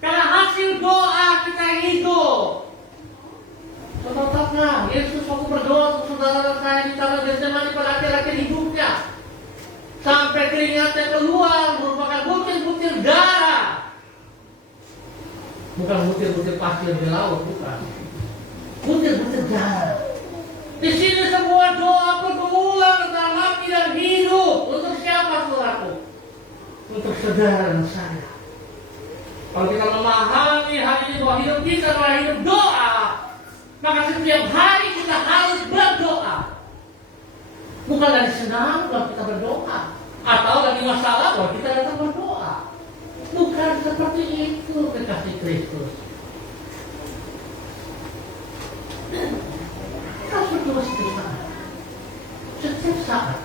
Karena hasil doa kita hidup. Saudara, Yesus waktu berdoa untuk saudara dan saya di Taman Getsemani pada akhir-akhir hidupnya, sampai keringatnya keluar merupakan butir-butir darah. Bukan butir-butir pasir di laut, bukan. Butir-butir darah. Di sini semua doa berulang antara mati dan hidup. Untuk siapa, saudaraku? Untuk saudara dan saya. Kalau kita memahami hari ini bahwa hidup kita adalah hidup doa, maka setiap hari kita harus berdoa. Bukan lagi senang kalau kita berdoa, atau lagi masalah kalau kita datang berdoa. Bukan seperti itu kekasih Kristus. Kita harus berdoa setiap saat. Setiap saat.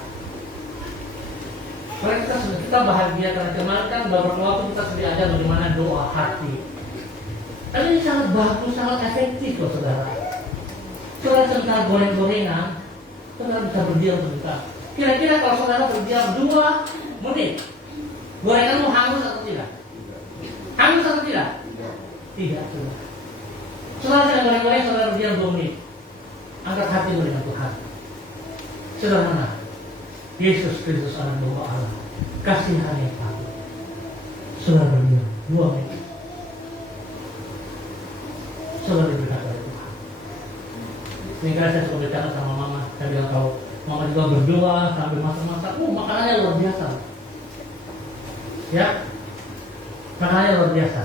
Karena kita bahagia karena kemarin kan beberapa waktu kita sudah ada bagaimana doa hati. Tapi ini sangat bagus, sangat efektif loh saudara. Saudara sebentar goreng-gorengan, saudara bisa berdiam sebentar. Kira-kira kalau saudara berdiam 2 menit, Gorenganmu hangus atau tidak? Hangus atau tidak? Tidak, saudara. Saudara sedang goreng-goreng, saudara berdiam 2 menit. Angkat hatimu dengan Tuhan. Sederhana. Yesus Kristus anak domba Allah. Kasihan yang patut. Saudara berdiam 2 menit. Saudara diberkati oleh Tuhan. Sehingga saya suka bicara sama mama. Saya bilang kalau mama juga berdoa sambil masak-masak. Makanannya luar biasa. Ya, makanannya luar biasa.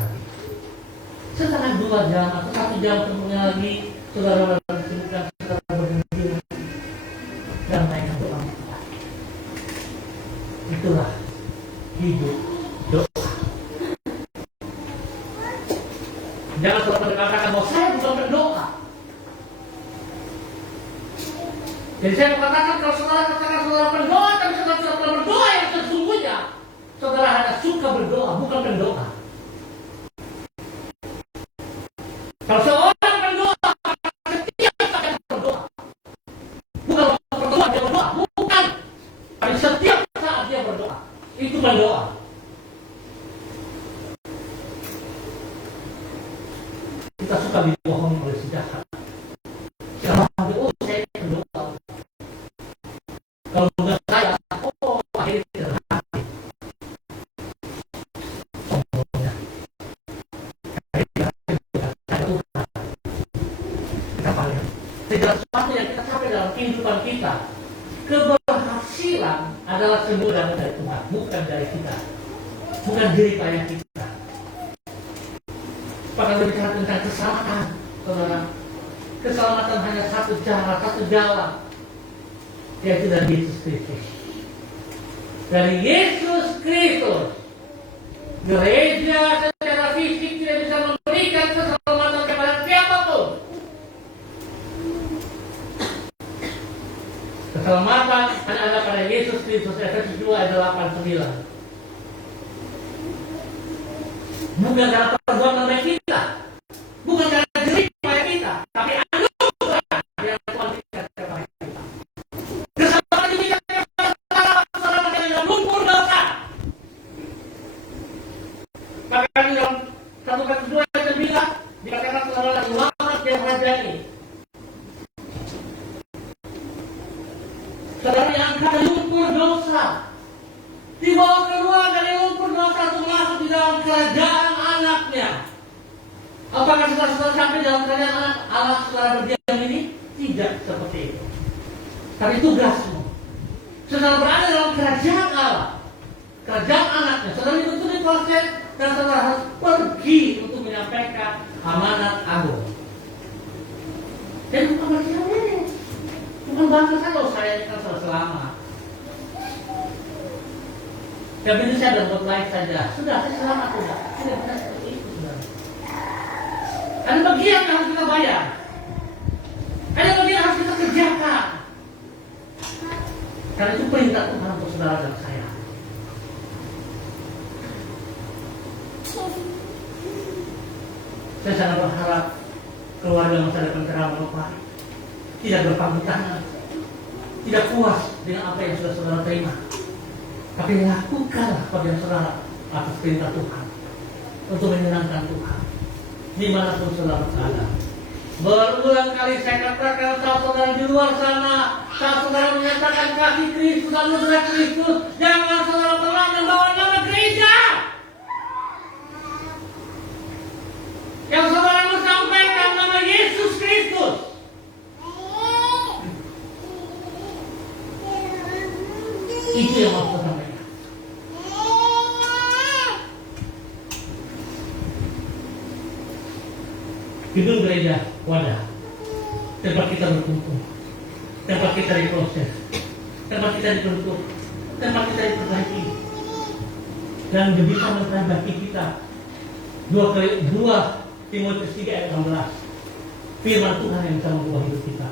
Setelah 2 jam atau 1 jam kemudian lagi, saudara berhentikan, saudara berhenti dan naikkan doa. Itulah hidup doa. Jangan saudara berkatakan bahwa saya bukan berdoa. Jadi saya mengatakan kalau saudara katakan saudara berdoa, tapi saudara berdoa yang sesungguhnya, saudara hanya suka berdoa, bukan berdoa. Kalau seorang berdoa, setiap saat berdoa. Bukan berdoa, dia berdoa. Bukan. Tapi setiap saat dia berdoa. Itu berdoa. Kita suka dibohongi oleh si jahat. Siapa yang saya berdoa. Kalau bukan saya, akhirnya tidak hati. Sombongnya. Segala sesuatu yang kita capai dalam kehidupan kita, keberhasilan adalah semua dari Tuhan, bukan dari kita, bukan diri payah kita. Pada berbicara tentang keselamatan, saudara, keselamatan hanya satu cara, satu jalan, yaitu dari Yesus Kristus. Dari Yesus Kristus, gereja secara fisik tidak bisa memberikan keselamatan kepada siapapun. Keselamatan hanya ada pada Yesus Kristus. Efesus 2 ayat 8-9. Bukan karena perbuatan baik kita, bukan karena jerih payah kita, tapi anugerah yang Tuhan berikan kepada kita. Keselamatan diberikan kepada saudara yang lumpur dosa. Maka di dalam 1 Petrus 2 ayat 9 dikatakan saudara selamat yang rajani. Saudara yang angkat lumpur dosa, dibawa keluar dari lumpur dosa untuk masuk di dalam kerajaan anaknya. Apakah saudara sampai dalam kerajaan Allah saudara berdiam ini? Tidak seperti itu. Tapi tugasmu, saudara berada dalam kerajaan Allah, kerajaan anaknya. Saudara itu diproses dan saudara harus pergi untuk menyampaikan amanat agung. Dan bukan berdiam ini. Bukan bangsa saya ini kan selamat. Ya begitu saya berbuat baik saja. Sudah, saya selamat sudah. Tidak bisa seperti itu sudah. Ada bagian yang harus kita bayar. Ada bagian yang harus kita kerjakan. Karena itu perintah Tuhan untuk saudara dan saya. Saya sangat berharap keluarga masa depan terang melupai. Tidak berpangku tangan, tidak puas dengan apa yang sudah saudara terima, tapi lakukanlah pekerjaan saudara atas perintah Tuhan untuk menyenangkan Tuhan dimanapun saudara berada. Berulang kali saya katakan, saat saudara di luar sana, saat saudara menyatakan kasih Kristus, anugerah Kristus, jangan saudara pernah membawa nama gereja. Yang saudara mau sampaikan nama Yesus Kristus. Itu yang harus kita sampaikan. Gedung gereja wadah, tempat kita berkumpul, tempat kita diproses, tempat kita dibentuk, tempat kita diperbaiki, dan bisa memperbaiki kita. 2 Timotius 3 ayat 16. Firman Tuhan yang bisa mengubah hidup kita.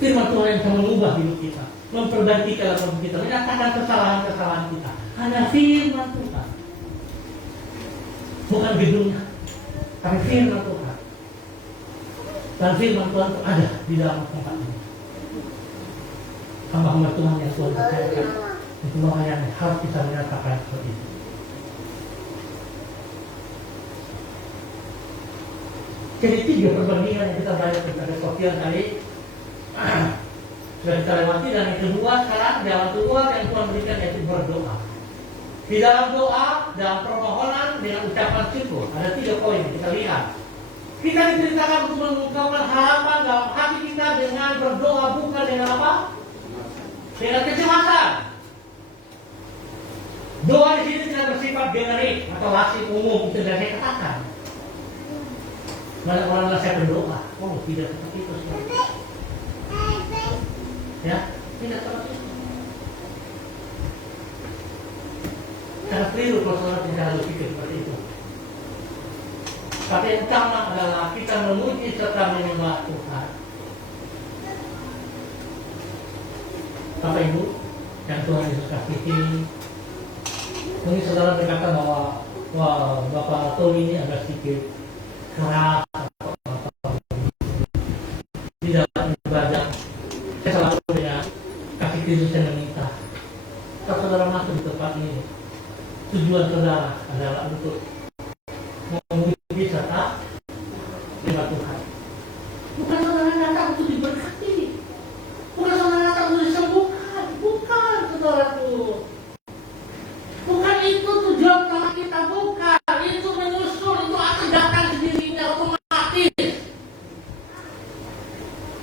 Firman Tuhan yang bisa mengubah hidup kita, memperbaiki kelakuan kita, menyatakan kesalahan-kesalahan kita. Hanya firman Tuhan, bukan gedungnya, tapi firman Tuhan. Dan firman Tuhan itu ada di dalam tempat ini. Hamba-hamba Tuhan yang Tuhan percayakan, itu yang harus kita menyatakan seperti itu. Jadi 3 perbandingan yang kita bayar kepada Sofian tadi sudah kita lewati, dan yang kedua sekarang jalan keluar yang Tuhan berikan yaitu berdoa. Di dalam doa, dalam permohonan dengan ucapan syukur ada 3 poin kita lihat. Kita diceritakan untuk mengungkapkan harapan dalam hati kita dengan berdoa, bukan dengan apa? Dengan kecemasan. Doa di sini tidak bersifat generik atau lasik umum, itu tidak saya katakan. Banyak orang saya berdoa, oh tidak seperti itu. Ya, tidak seperti itu. Sangat keliru kalau saudara tidak berpikir seperti itu. Tapi yang utama adalah kita memuji serta menyembah Tuhan. Bapak Ibu yang Tuhan Yesus kasihi, mungkin saudara berkata bahwa Bapak Tony ini agak sedikit keras di dalam ibadah. Saya selalu dengan kasih Kristus yang meminta, kalau saudara masuk di tempat ini, tujuan saudara adalah untuk memuji serta menyembah Tuhan. Bukan saudara datang untuk diberkati, bukan saudara datang untuk disembuhkan, bukan saudaraku. Bukan itu tujuan utama kita, bukan. Itu menyusul, itu akan datang sendirinya otomatis.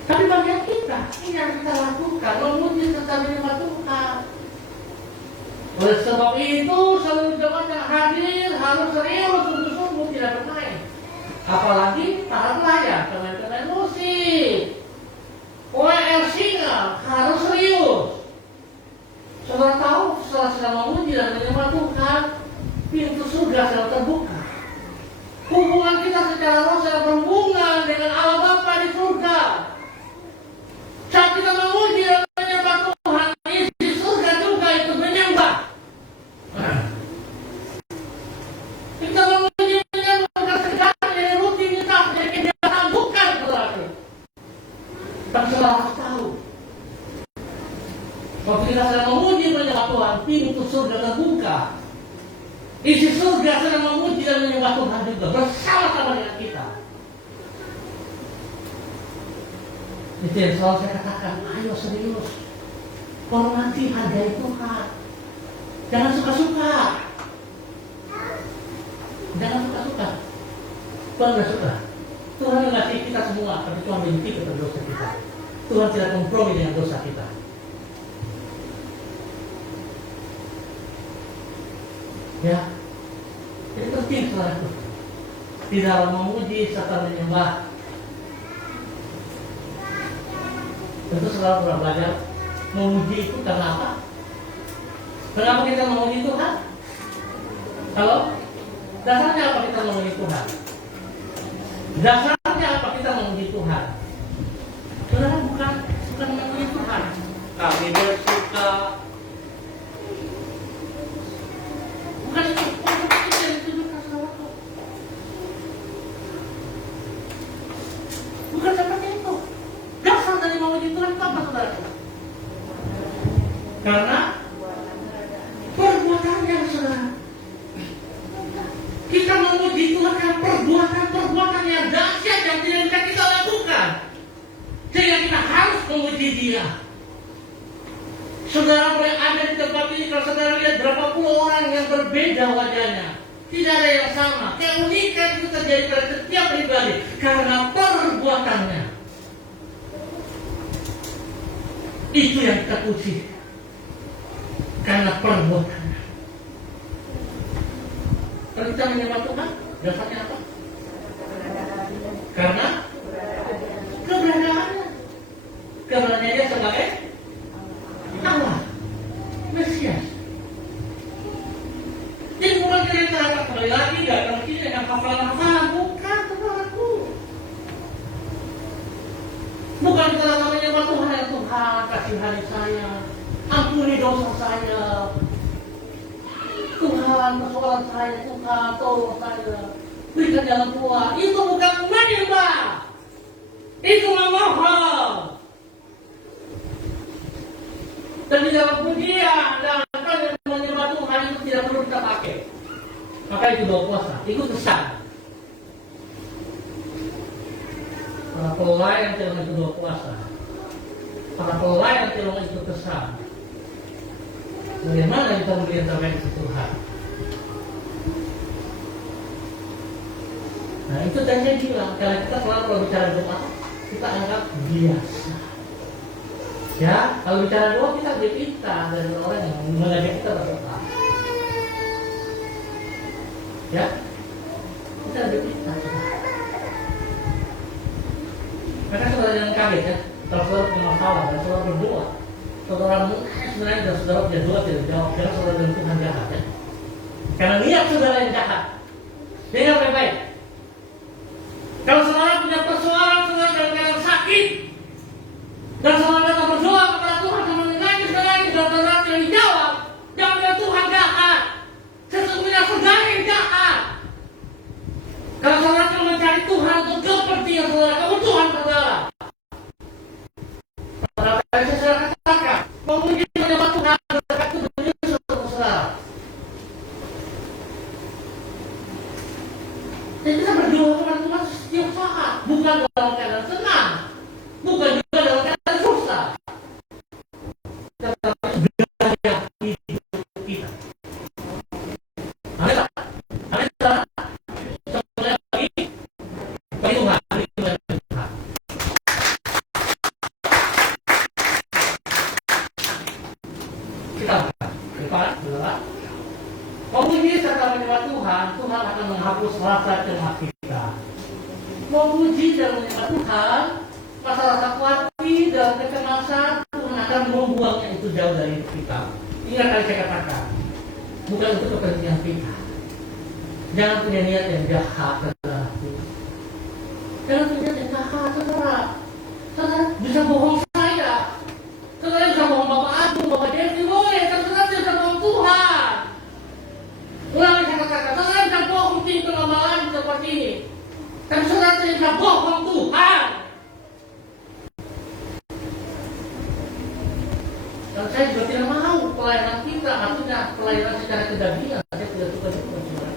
Tapi bagian kita, ini yang kita lakukan, memuji serta menyembah Tuhan. Oleh sebab itu, seluruh jemaat yang hadir harus serius, sungguh-sungguh, tidak bermain. Apalagi para pelayan, pemain-pemain musik, OEL singer, harus serius. Saudara tahu, setelah sedang memuji dan menyembah Tuhan, pintu surga sedang terbuka. Hubungan kita secara roh sedang berhubungan dengan Allah Bapa di surga. Saat kita memuji dan menyembah Tuhan, isi surga juga itu menyembah. Kita memuji menyembah bukan segala dari rutinitas, dari kegiatan, bukan saudara. Tapi saudara harus tahu, waktu kita sedang memuji menyembah Tuhan, pintu surga terbuka. Isi surga sedang memuji dan menyembah Tuhan juga bersama-sama dengan kita. Itu yang selalu saya katakan, ayo serius, hormati, hargai Tuhan. Jangan suka-suka. Jangan suka-suka. Tuhan tidak suka. Tuhan mengasihi kita semua, tapi Tuhan benci kepada dosa kita. Tuhan tidak kompromi dengan dosa kita. Ya, jadi penting saudaraku, di dalam memuji serta menyembah. Tentu saudara pernah belajar memuji itu karena apa? Kenapa kita memuji Tuhan? Halo? Dasarnya apa kita memuji Tuhan? Dasarnya apa kita memuji Tuhan? Saudara bukan memuji Tuhan. Kami bersuka. Bukan itu yang ditujukan saudaraku. Bukan seperti itu. Dasar dari memuji Tuhan itu apa saudaraku? Karena perbuatannya saudara. Kita memuji Tuhan karena perbuatan yang dahsyat yang tidak bisa kita lakukan, sehingga kita harus memuji Dia. Saudara boleh ada di tempat ini, kalau saudara lihat berapa puluh orang yang berbeda wajahnya, tidak ada yang sama. Keunikan itu terjadi pada setiap pribadi karena perbuatannya. Itu yang kita puji, karena perbuatannya. Kalau kita menyembah Tuhan, dasarnya apa? Karena keberadaannya. Keberadaannya Dia sebagai Allah, Mesias. Jadi bukan cerita kembali lagi datang sini dengan hafalan-hafalan, bukan saudaraku. Bukan kita datang menyembah Tuhan, ya Tuhan kasihani saya, ampuni dosa saya, Tuhan persoalan saya, Tuhan tolong saya, berikan jalan keluar. Itu bukan menyembah, itu memohon. Dan di dalam pujian dan menyembah Tuhan itu tidak perlu kita pakai. Maka itu bawa puasa, ikut pesan. para pelayan Tilong itu dua kuasa, para pelayan Tilong itu kesal. Bagaimana kita mengintervensi Tuhan? Nah itu tadi saya bilang, karena kita selalu kalau bicara doa, kita anggap biasa. Ya, kalau bicara doa kita lebih pintar dari orang yang mengajak kita berdoa. Ya, kita lebih pintar. Karena saudara yang kaget ya, kalau saudara punya masalah dan saudara berdoa, saudara sebenarnya dan saudara punya doa tidak jawab, karena saudara dan Tuhan jahat ya. Karena niat saudara yang jahat. Dengar baik-baik. Kalau saudara punya persoalan, saudara dalam keadaan sakit, dan saudara datang berdoa kepada Tuhan sama menangis dan saudara yang dijawab, jangan bilang Tuhan jahat. Sesungguhnya saudara yang jahat. Kalau saudara cuma mencari Tuhan untuk kepentingan saudara, kebutuhan saudara. Saya katakan, memuji menyembah Tuhan berkat itu menyusul saudara. Dan kita berdoa kepada Tuhan setiap saat, bukan dalam keadaan senang, bukan juga dalam keadaan susah. Tetapi gaya hidup kita. Ada tak? Ada tak? Sebenarnya bagi Tuhan, Tuhan. Kita depan, adalah memuji serta menyembah Tuhan, Tuhan akan menghapus rasa cemas kita. Memuji dan menyembah Tuhan, rasa khawatir dan kecemasan, Tuhan akan membuangnya itu jauh dari kita. Ingat kali saya katakan, bukan untuk kepentingan kita. Jangan punya niat yang jahat dalam hati. Jangan punya niat yang jahat, saudara. Saudara bisa bohong saya. Saudara bisa bohong Bapak Agung, Bapak Devi, boleh. Tapi saudara bisa bohong Tuhan. Ulangi saya katakan, saudara bisa bohong tim pengembalaan seperti ini. Tapi saudara tidak bisa bohong Tuhan. Dan saya juga tidak mau pelayanan kita, artinya pelayanan secara kedagingan. Saya tidak suka juga saudara.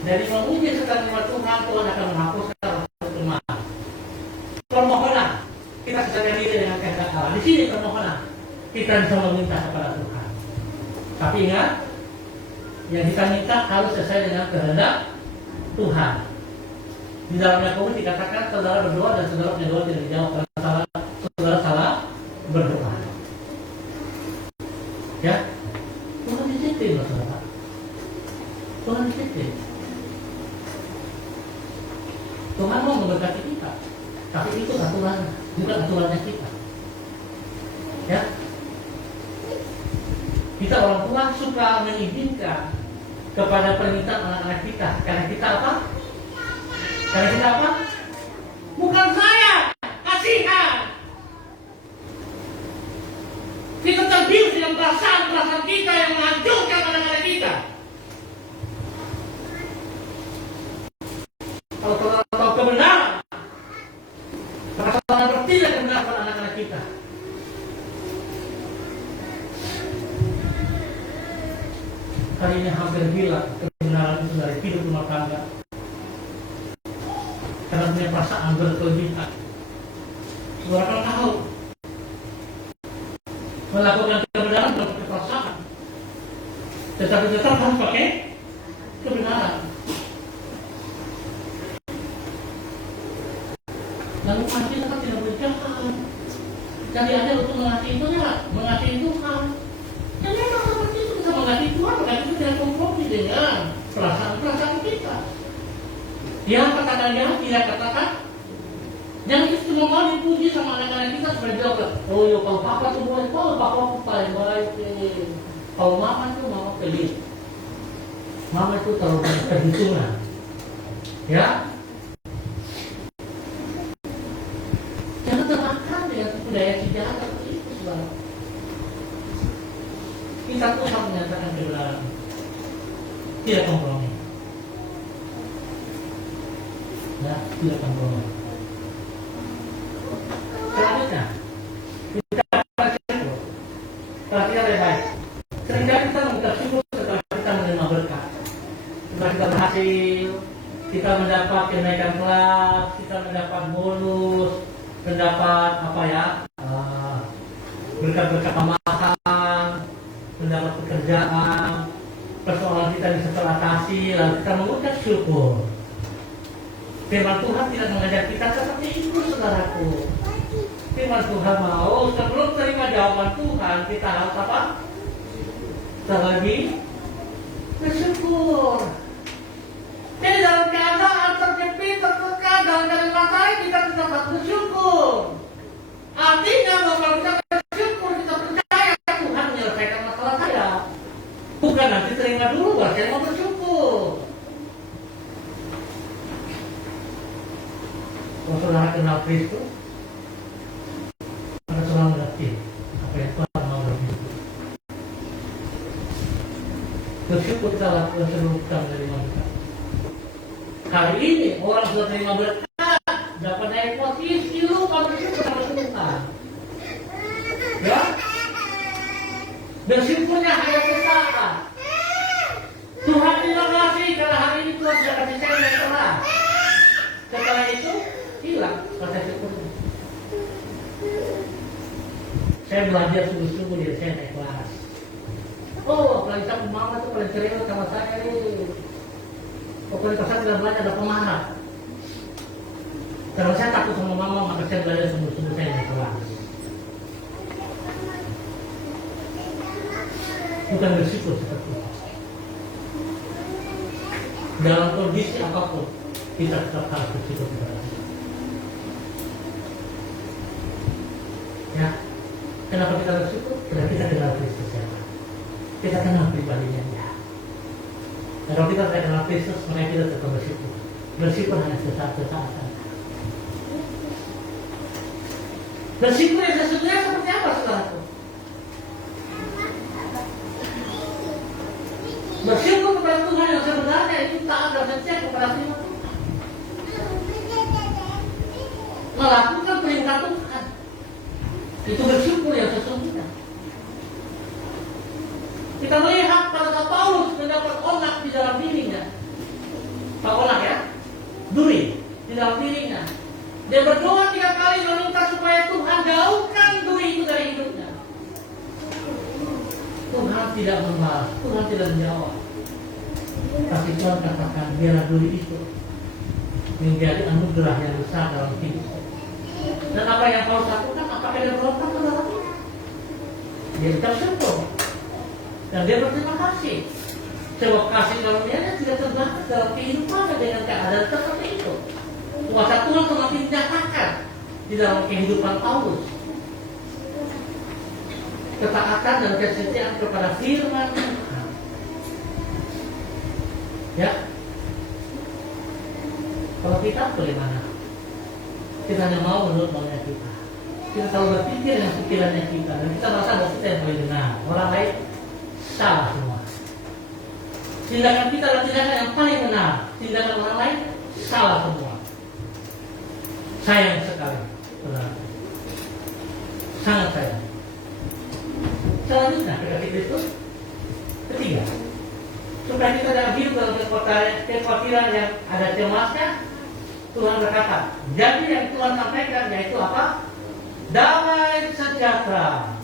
Dari memuji serta menyembah Tuhan, Tuhan akan menghapuskan rasa cemas. Permohonan kita sedang diri dengan kehendak Allah. Di sini permohonan kita bisa meminta kepada Tuhan. Tapi ingat, yang kita minta harus sesuai dengan kehendak Tuhan. Di dalam Yakobus dikatakan saudara berdoa dan saudara punya doa tidak dijawab karena saudara salah berdoa. Ya, Tuhan disiplin loh saudara. Tuhan disiplin. Tuhan mau memberkati kita, tapi itu aturannya, bukan aturannya kita. Ya, kita orang tua suka mengizinkan kepada permintaan anak-anak kita, karena kita apa? Karena kita apa? Bukan saya, kasihan. Kita terbius dengan perasaan kita yang menghancurkan anak-anak kita. Kalau saudara tahu kebenaran, karena saudara bertindak kebenaran pada anak-anak kita. Hari ini hampir hilang kebenaran itu dari hidup rumah tangga. Karena punya perasaan berkelebihan. Saudara kan tahu melakukan kebenaran dengan perasaan, tetapi tetap harus pakai kebenaran. Lalu kita kan tidak boleh jahat. Jadi ada untuk mengasihi Tuhan, mengasihi Tuhan. Dan memang seperti itu kita mengasihi Tuhan, mengasihi itu tidak kompromi dengan perasaan-perasaan kita. Dia katakan jahat, dia katakan jangan kita cuma mau dipuji sama anak-anak kita supaya dia bilang, oh ya kalau papa tuh boleh, kalau papa tuh paling baik. Kalau mama tuh mama pelit. Mama itu terlalu banyak perhitungan. Ya. Jangan termakan dengan budaya sejarah seperti itu, saudara. Kita pun harus menyatakan kebenaran. Tidak kompromi. Ya, tidak kompromi. Selanjutnya, kita perhatikan baik-baik. Seringkali kita mengucap syukur setelah kita menerima berkat. Setelah kita berhasil mendapat kenaikan kelas, kita mendapat bonus, mendapat apa ya, berkat-berkat tambahan, mendapat pekerjaan, persoalan kita bisa teratasi, lalu kita mengucap syukur. Firman Tuhan tidak mengajak kita seperti itu, saudaraku. Firman Tuhan mau sebelum terima jawaban Tuhan kita harus apa? Terlebih bersyukur. Jadi dalam keadaan terjepit, tertekan, dalam keadaan matahari kita tetap bersyukur. Artinya bahwa kalau kita bersyukur, kita percaya Tuhan menyelesaikan masalah saya. Bukan nanti terima dulu, baru saya mau bersyukur. Kalau saudara kenal Kristus, maka saudara mengerti apa yang Tuhan mau bersyukur. Bersyukur kita lakukan seluruh kita menerima berkat. Hari ini orang sudah terima berkat, dapat naik posisi, lupa bersyukur sama Tuhan. Ya, bersyukurnya hanya sesaat. Tuhan terima kasih karena hari ini Tuhan sudah kasih saya naik kelas. Setelah itu hilang rasa syukurnya. Saya belajar sungguh-sungguh dari saya naik kelas. Oh, apalagi sama mama tuh paling cerewet sama saya nih. Pokoknya saya tidak belajar ada pemarah. Kalau saya takut sama mama, maka saya belajar sungguh-sungguh saya naik kelas. Bukan bersyukur seperti itu. Dalam kondisi apapun, kita tetap harus bersyukur kepada Allah. Ya, kenapa kita bersyukur? Karena kita kenal Kristus ya. Kita kenal pribadinya dia. Dan kalau kita tidak kenal Kristus, maka kita tetap bersyukur. Bersyukur hanya sesaat saja. Bersyukur yang sesungguhnya seperti apa, saudaraku? Bersyukur kepada Tuhan yang sebenarnya itu taat dan setia kepada firman Tuhan. Melakukan perintah Tuhan. Itu bersyukur yang sesungguhnya. Kita melihat pada saat Paulus mendapat onak di dalam dirinya. Pak onak ya, duri di dalam dirinya. Dia berdoa 3 kali meminta supaya Tuhan jauhkan duri itu dari hidupnya. Tuhan tidak membalas, Tuhan tidak menjawab. Tapi Tuhan katakan biarlah duri itu menjadi anugerah yang besar dalam hidup. Dan apa yang Paulus lakukan? Apakah dia berdoa ke dalam itu? Dia ucap syukur dan dia berterima kasih. Sebab kasih karunia-Nya tidak terbatas dalam kehidupannya dengan keadaan seperti itu. Kuasa Tuhan semakin dinyatakan di dalam kehidupan Paulus. Ketaatan dan kesetiaan kepada firman Tuhan. Ya. Kalau kita bagaimana? Kita hanya mau menurut maunya kita. Kita selalu berpikir dengan pikirannya kita dan kita merasa bahwa kita yang paling benar. Orang lain salah semua. Tindakan kita adalah tindakan yang paling benar. Tindakan orang lain salah semua. Sayang sekali, saudara. Sangat sayang. Selanjutnya, kata Kristus ketiga, supaya kita dalam hidup dalam kekhawatiran yang ada cemasnya, Tuhan berkata, jadi yang Tuhan sampaikan yaitu apa? Damai sejahtera.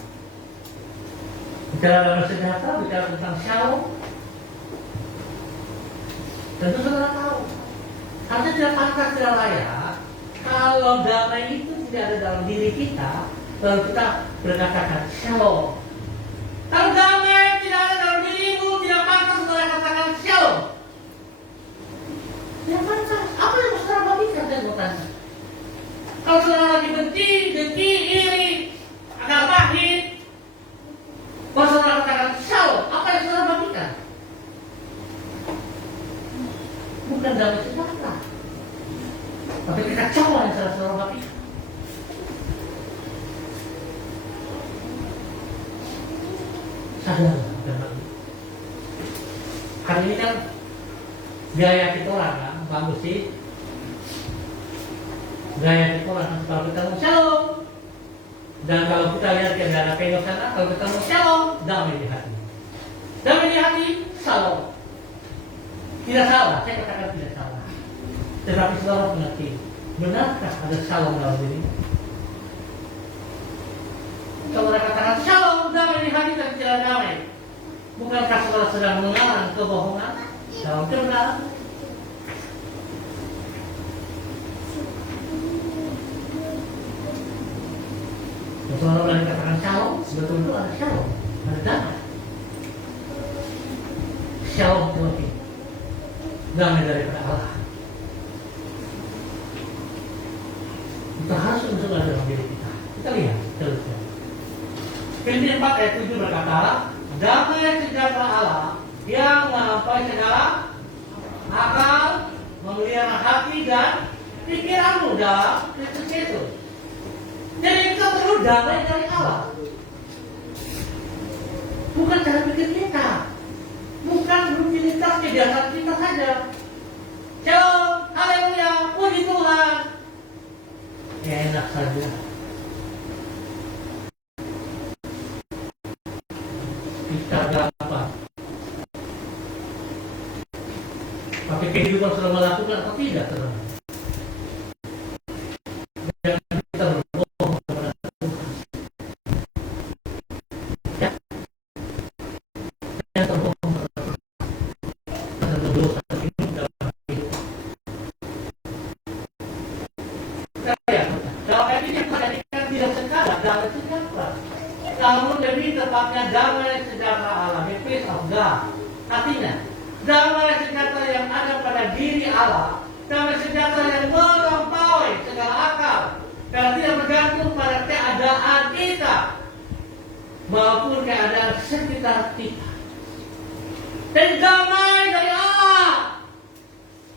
Bicara damai sejahtera, bicara tentang shalom. Tentu saudara tahu, harusnya tidak pantas, tidak layak kalau damai itu tidak ada dalam diri kita, lalu kita berkatakan shalom. Kalau damai tidak ada dalam dirimu, tidak pantas saudara katakan shalom. Tidak pantas. Apa yang saudara bagikan dan bertanya? Kalau saudara lagi benci, dengki, iri, agak pahit, kalau saudara katakan shalom, apa yang saudara bagikan? Bukan damai sejahtera, tapi kekacauan yang saudara bagikan. Sadar, hari ini kan gaya kita orang kan bagus sih, gaya kita orang kalau kita mau shalom, dan kalau kita lihat yang ada pegang sana, kalau kita mau shalom, damai di hati, damai di hati, shalom. Tidak salah, saya katakan tidak salah. Tetapi saudara mengerti, benarkah ada shalom dalam diri? Saudara katakan shalom, damai di hati dan tidak damai. Bukankah saudara sedang mengarang kebohongan dalam kebenaran? Saudara berani katakan shalom, betul-betul ada shalom, ada damai. Shalom Tuhan, damai daripada Allah. Itu harus unsur ada dalam diri kita. Kita lihat terusnya. Filipi 4 ayat 7 berkata, damai sejahtera Allah yang melampaui segala akal, memelihara hati dan pikiranmu dalam Kristus Yesus. Jadi kita perlu damai dari Allah. Bukan cara pikir kita, bukan rutinitas kebiasaan kita saja. Shalom, haleluya, puji Tuhan. Ya enak saja. Kita gampang. Tapi kehidupan sudah melakukan atau tidak, saudara? Jangan kita berbohong kepada Tuhan. Ya. Jangan terbohong kepada Tuhan. Karena berdosa ini dalam kehidupan. Kalau ini yang menjadikan tidak sekadar damai sejahtera, namun lebih tepatnya damai sejahtera Allah, the peace of God. Artinya, damai sejahtera yang ada pada diri Allah, damai sejahtera yang melampaui segala akal, karena tidak bergantung pada keadaan kita maupun keadaan sekitar kita. Dan damai dari Allah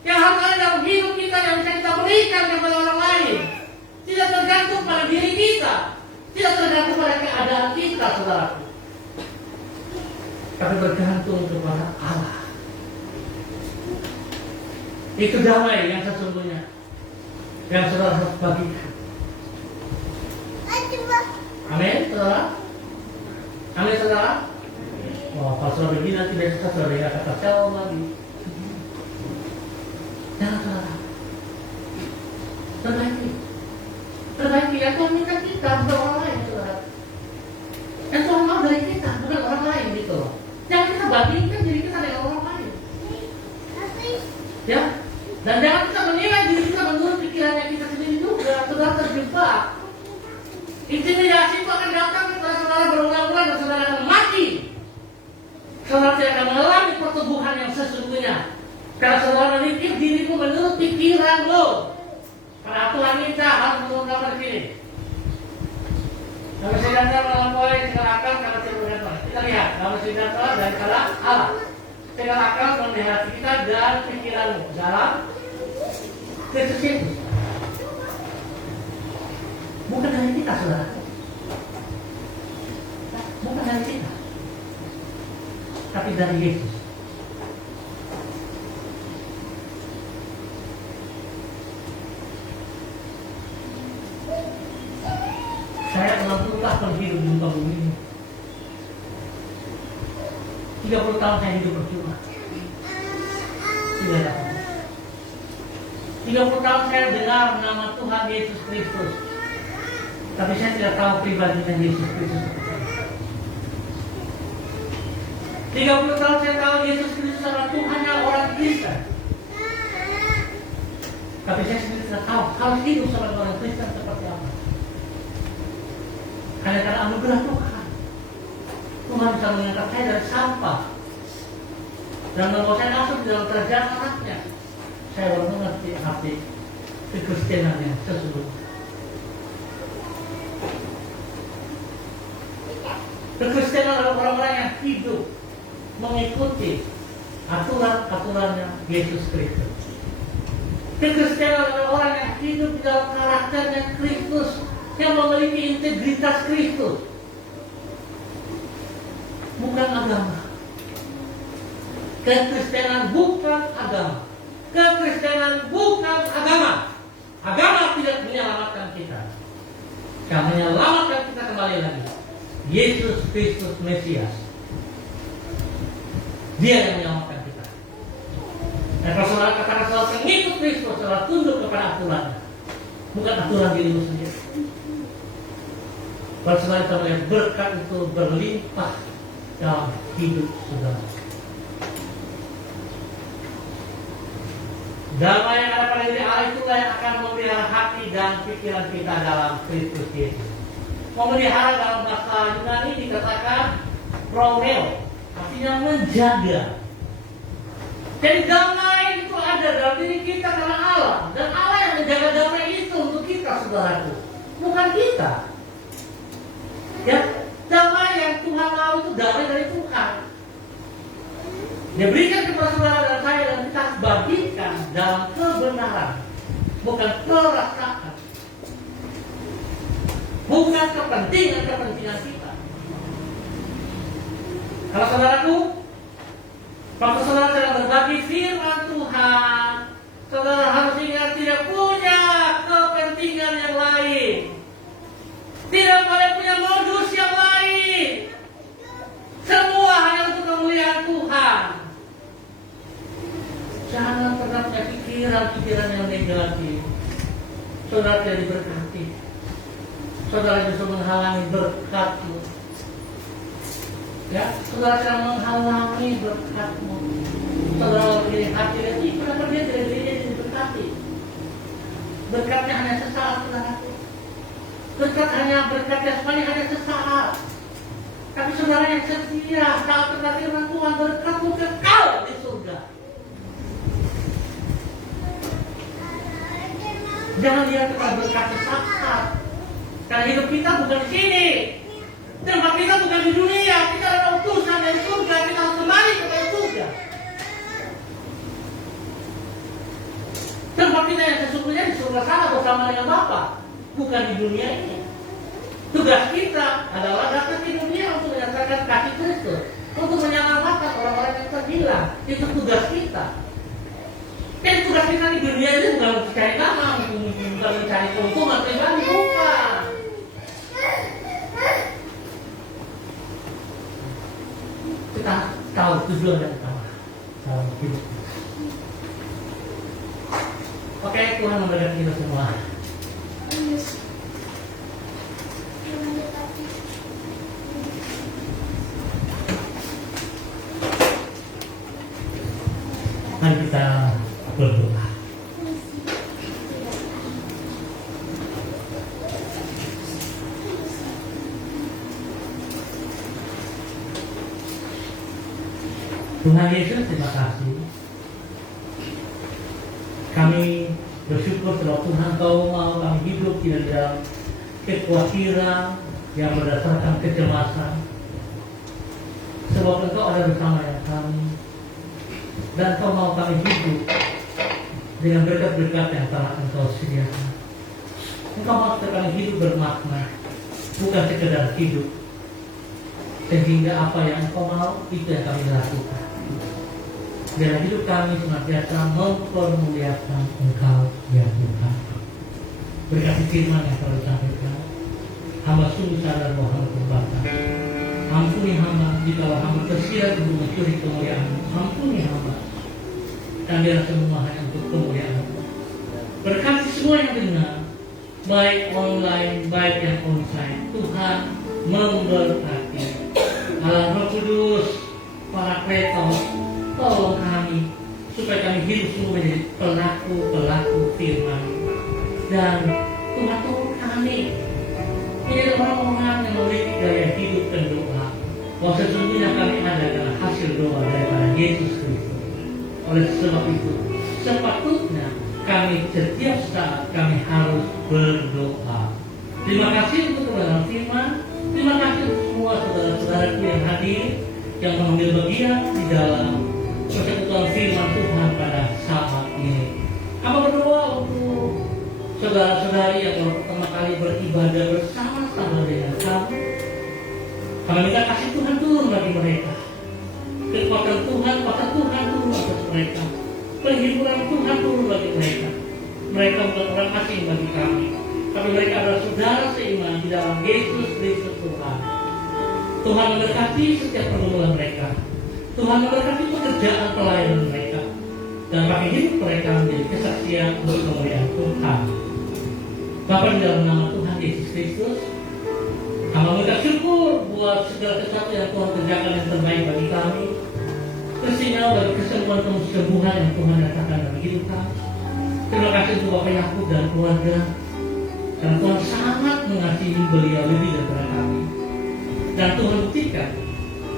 yang harus ada dalam hidup kita, yang bisa kita berikan kepada orang lain, tidak tergantung pada diri kita, tidak tergantung pada keadaan kita, saudaraku, tapi bergantung kepada Allah. Itu damai yang sesungguhnya yang saudara harus bagikan. Amin, saudara. Amin, saudara. Oh, kalau saudara begini nanti besok saudara tidak kata shalom lagi. Jangan, saudara. Perbaiki yang Tuhan minta kita, bukan orang lain, saudara. Yang Tuhan mau dari kita, bukan orang lain, gitu loh. Jangan kita bandingkan diri kita dengan orang lain. Ya, dan jangan kita menilai diri kita menurut pikirannya kita sendiri juga. Saudara terjebak. Intimidasi itu akan datang kepada saudara berulang-ulang dan saudara akan mati. Saudara tidak akan mengalami pertumbuhan yang sesungguhnya. Karena saudara menitip dirimu menurut pikiran lo. Pada Tuhan minta harus mengungkapkan sini. Damai sejahtera melampaui segala akal karena tidak bergantung. Kita lihat damai sejahtera dari Allah. Segala akal memelihara hati kita dan pikiranmu dalam Kristus Yesus. Bukan dari kita, saudara. Bukan dari kita, tapi dari Yesus. Saya 60 tahun hidup di muka bumi ini. 30 tahun saya hidup percuma. Tidak dapat. 30 tahun saya dengar nama Tuhan Yesus Kristus, tapi saya tidak tahu pribadinya Yesus Kristus. 30 tahun saya tahu Yesus Kristus adalah Tuhannya orang Kristen, tapi saya sendiri tidak tahu harus hidup sebagai orang Kristen seperti apa. Hanya karena anugerah Tuhan, Tuhan bisa mengangkat saya dari sampah dan membawa saya masuk di dalam kerajaan anaknya. Saya baru mengerti arti kekristenan yang sesungguhnya. Kekristenan adalah orang-orang yang hidup mengikuti aturan-aturannya Yesus Kristus. Kekristenan adalah orang yang hidup di dalam karakternya Kristus, yang memiliki integritas Kristus, bukan agama. Kekristenan bukan agama. Kekristenan bukan agama. Agama tidak menyelamatkan kita. Yang menyelamatkan kita kembali lagi Yesus Kristus Mesias. Dia yang menyelamatkan kita. Dan kalau saudara katakan saudara mengikut Kristus adalah tunduk kepada aturan, bukan aturan dirimu sendiri. Kalau saudara kita melihat berkat itu berlimpah dalam hidup saudara. Damai yang ada pada diri Allah itulah yang akan memelihara hati dan pikiran kita dalam Kristus Yesus. Memelihara dalam bahasa Yunani dikatakan prouneo, artinya menjaga. Jadi damai itu ada dalam diri kita karena Allah, dan Allah yang menjaga damai itu untuk kita, saudaraku, bukan kita. Ya, damai yang Tuhan mau itu damai dari Tuhan. Dia berikan kepada saudara dan saya, dan kita bagikan dalam kebenaran, bukan perasaan, bukan kepentingan kita. Kalau saudaraku, waktu saudara sedang berbagi firman Tuhan, saudara harus ingat tidak punya kepentingan yang lain, tidak boleh punya modus yang lain. Semua hanya untuk kemuliaan Tuhan. Jangan pernah punya pikiran yang negatif. Saudara tidak diberkati. Saudara bisa menghalangi berkatmu. Ya, saudara sedang menghalangi berkatmu. Saudara begini hati lagi, kenapa dia tidak diberkati? Berkatnya hanya sesaat, saudaraku. Berkat jasmani hanya sesaat. Tapi saudara yang setia, taat kepada firman Tuhan, berkatmu kekal di surga. Jangan lihat kepada berkat sesaat. Karena hidup kita bukan di sini. Tempat kita bukan di dunia. Kita adalah utusan dari surga. Kita harus kembali kepada surga. Tempat kita yang sesungguhnya di surga sana bersama dengan Bapa, bukan di dunia ini. Tugas kita adalah datang ke dunia untuk menyatakan kasih Kristus, untuk menyelamatkan orang-orang yang terhilang. Itu tugas kita. Dan tugas kita di dunia ini bukan mencari nama, bukan mencari keuntungan pribadi, bukan. Kita tahu tujuan yang utama dalam hidup. Oke, Tuhan memberkati kita semua. Mari kita berdoa. Tuhan Yesus, terima kasih. Kami bersyukur sebab Tuhan Kau mau kami hidup tidak dalam kekhawatiran yang berdasarkan kecemasan. Sebab Engkau ada bersama dengan kami. Dan Kau mau kami hidup dengan berkat-berkat yang telah Engkau sediakan. Engkau mau kami hidup bermakna, bukan sekedar hidup. Sehingga apa yang Engkau mau, itu yang kami lakukan. Dalam hidup kami senantiasa mempermuliakan Engkau ya Tuhan. Berkati firman yang telah disampaikan. Hamba sungguh sadar bahwa hamba terbatas. Ampuni hamba jika hamba tersirat untuk mencuri kemuliaan. Ampuni hamba. Dan biar semua hanya untuk kemuliaan. Berkati semua yang dengar, baik online, baik yang onsite. Tuhan memberkati. Allah Roh Kudus, para kreator, tolong kami supaya kami hidup sungguh menjadi pelaku firman. Dan Tuhan tolong kami menjadi orang-orang yang memiliki gaya hidup dan doa, bahwa sesungguhnya kami ada karena hasil doa daripada Yesus Kristus. Oleh sebab itu, sepatutnya kami setiap saat kami harus berdoa. Terima kasih untuk kebenaran firman. Terima kasih untuk semua saudara-saudaraku yang hadir, yang mengambil bagian di dalam persekutuan firman Tuhan pada saat ini. Apa berdoa untuk saudara-saudari yang baru pertama kali beribadah bersama-sama dengan kami. Kami minta kasih Tuhan turun bagi mereka. Kekuatan Tuhan, kuasa Tuhan turun atas mereka. Penghiburan Tuhan turun bagi mereka. Mereka bukan orang asing bagi kami, tapi mereka adalah saudara seiman di dalam Yesus Kristus Tuhan. Tuhan memberkati setiap pergumulan mereka. Tuhan memberkati pekerjaan pelayanan mereka. dan pakai hidup mereka menjadi kesaksian untuk kemuliaan Tuhan. Bapa, di dalam nama Tuhan Yesus Kristus, kami mengucap syukur buat segala sesuatu yang Tuhan kerjakan yang terbaik bagi kami. Khususnya bagi kesembuhan yang Tuhan nyatakan dalam hidup kami. Terima kasih untuk Bapak Yakub dan keluarga. Dan Tuhan sangat mengasihi beliau lebih daripada kami. Dan Tuhan buktikan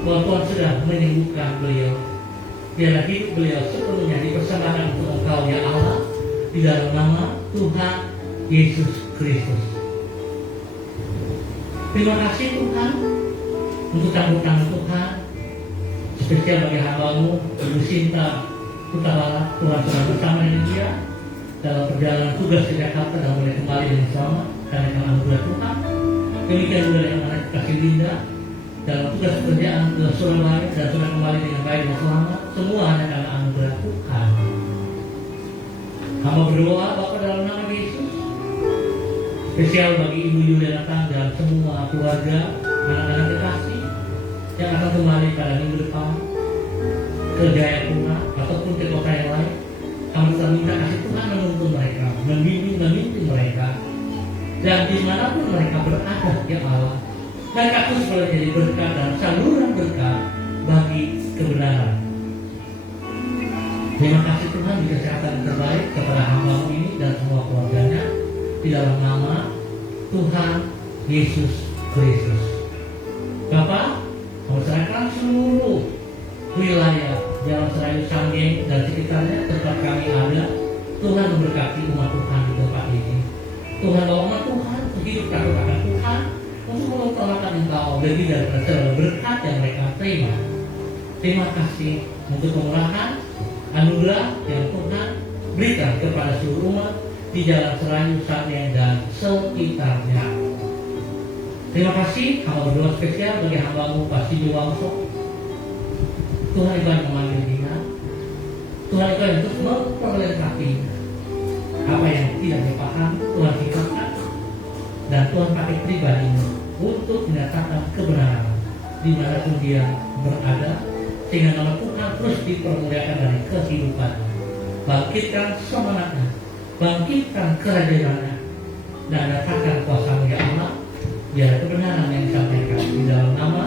bahwa Tuhan sudah menyembuhkan beliau. Biarlah hidup beliau sepenuhnya dipersembahkan untuk Engkau ya Allah, di dalam nama Tuhan Yesus Kristus. Terima kasih Tuhan untuk campur tangan Tuhan, spesial bagi hamba-Mu, Ibu Sinta Kutabarat. Tuhan telah bersama dengan dia dalam perjalanan tugas ke Jakarta dan boleh kembali dengan selamat karena anugerah Tuhan. Demikian juga yang anak kasih Linda dalam tugas pekerjaan ke Surabaya dan sudah kembali dengan baik dan selamat. Semua hanya karena anugerah Tuhan. Hamba berdoa Bapa dalam nama Yesus, spesial bagi Ibu Yuliana dan semua keluarga, anak-anak kekasih yang akan kembali pada minggu depan ke Jayapura ataupun ke kota yang lain. Kami telah minta kasih Tuhan menuntun mereka, memimpin mereka, dan dimanapun mereka berada ya Allah, mereka terus boleh jadi berkat dan saluran berkat bagi kebenaran. Terima kasih Tuhan di kesehatan yang terbaik kepada hamba-Mu ini dan semua keluarganya, di dalam nama Tuhan Yesus Kristus. Bapa, kami serahkan seluruh wilayah Jalan Serayu Sanggeng dan sekitarnya tempat kami ada. Tuhan memberkati umat Tuhan di tempat ini. Tuhan bawa umat Tuhan hidup takut akan Tuhan untuk mengutamakan Engkau lebih daripada segala berkat yang mereka terima. Terima kasih untuk kemurahan anugerah yang Tuhan berikan kepada seluruh umat di Jalan Serayu Sanggeng dan sekitarnya. Terima kasih. Hamba berdoa spesial bagi hamba-Mu Pasti Juwangso. Tuhan itu yang memanggil dia. Tuhan itu yang terus memperlengkapinya. Apa yang tidak dipahami Tuhan singkapkan, dan Tuhan pakai pribadinya untuk menyatakan kebenaran dimanapun dia berada, sehingga nama Tuhan terus dipermuliakan dari kehidupan. Bangkitkan semangatnya, bangkitkan kerajaannya, dan nyatakan kuasa-Mu ya Allah, biar kebenaran yang disampaikan di dalam nama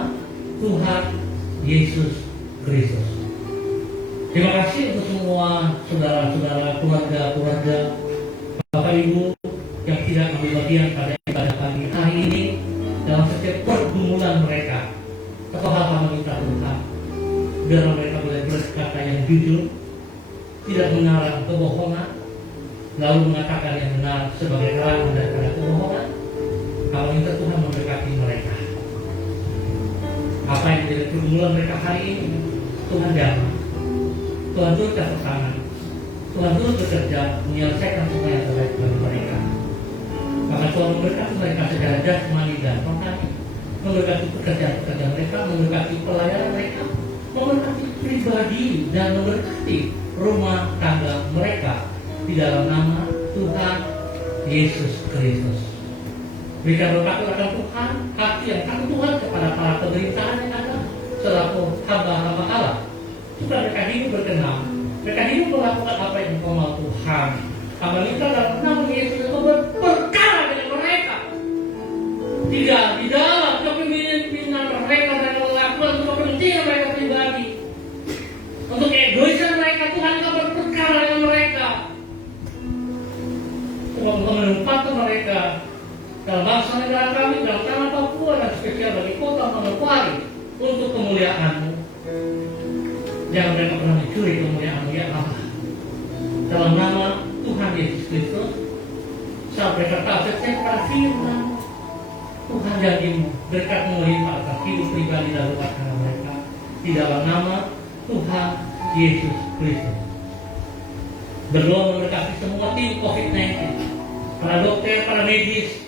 Tuhan Yesus Kristus. Terima kasih untuk semua saudara-saudara, keluarga-keluarga, Bapak Ibu yang tidak ambil bagian pada ibadah pagi hari ini dalam setiap pergumulan mereka. Satu hal kami minta Tuhan, biar mereka boleh berkata yang jujur, tidak mengarang kebohongan, lalu mengatakan yang benar sebagai terang daripada kebohongan. Kami minta Tuhan memberkati mereka. Apa yang menjadi pergumulan mereka hari ini, Tuhan jamah. Tuhan turut campur tangan. Tuhan turut bekerja menyelesaikan semua yang terbaik bagi mereka. Maka Tuhan memberkati mereka secara jasmani dan rohani, memberkati pekerjaan-pekerjaan mereka, memberkati pelayanan mereka, memberkati pribadi dan memberkati rumah tangga mereka di dalam nama Tuhan Yesus Kristus. Berikan berkat kepada Tuhan, hati yang takut Tuhan kepada para pemerintahan yang ada selaku hamba-hamba Allah, supaya mereka hidup berkenan, mereka hidup melakukan apa yang Engkau mau Tuhan. Hamba minta dalam nama Yesus Engkau berperkara dengan mereka, tidak di dalam kepemimpinan mereka dan melakukan untuk kepentingan mereka pribadi, untuk egoisan mereka. Tuhan Engkau berperkara dengan mereka, Tuhan Engkau menempatkan mereka dalam bangsa negara kami, dalam tanah Papua dan spesial bagi kota Manokwari untuk kemuliaan-Mu. Jangan mereka pernah mencuri kemuliaan-Mu ya Allah. Dalam nama Tuhan Yesus Kristus, saat mereka taat setia pada firman Tuhan, janji-Mu berkat melimpah atas hidup pribadi dan rumah tangga mereka di dalam nama Tuhan Yesus Kristus. Berdoa memberkati semua tim COVID-19, para dokter, para medis.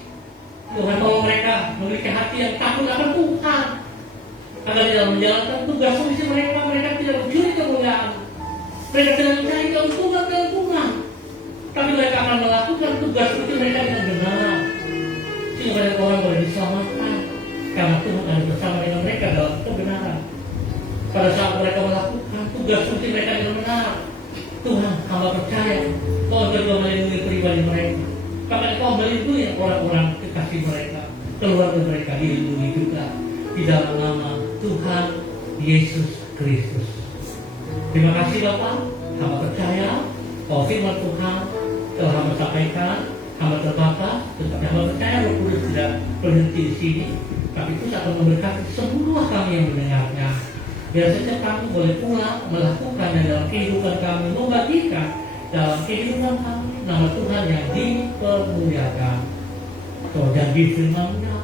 Tuhan tolong mereka memiliki hati yang takut akan Tuhan, agar dalam menjalankan tugas misi mereka, mereka tidak mencuri kemuliaan, mereka tidak mencari keuntungan, tapi mereka akan melakukan tugas misi mereka dengan benar, sehingga banyak orang boleh diselamatkan, karena Tuhan akan bersama dengan mereka dalam kebenaran. Pada saat mereka melakukan tugas misi mereka dengan benar, Tuhan hamba percaya kau juga melindungi pribadi mereka. Karena kau melindungi orang-orang kekasih mereka, keluarga mereka dilindungi juga di dalam nama Tuhan Yesus Kristus. Terima kasih Bapak, hamba percaya bahwa firman Tuhan telah hamba sampaikan, hamba terbatas, tetapi hamba percaya Roh Kudus tidak berhenti di sini, tapi itu akan memberkati semua kami yang mendengarnya. Biar setiap kami boleh pulang melakukannya dalam kehidupan kami, membagikan dalam kehidupan kami nama Tuhan yang dipermuliakan. Kau janji firman-Nya,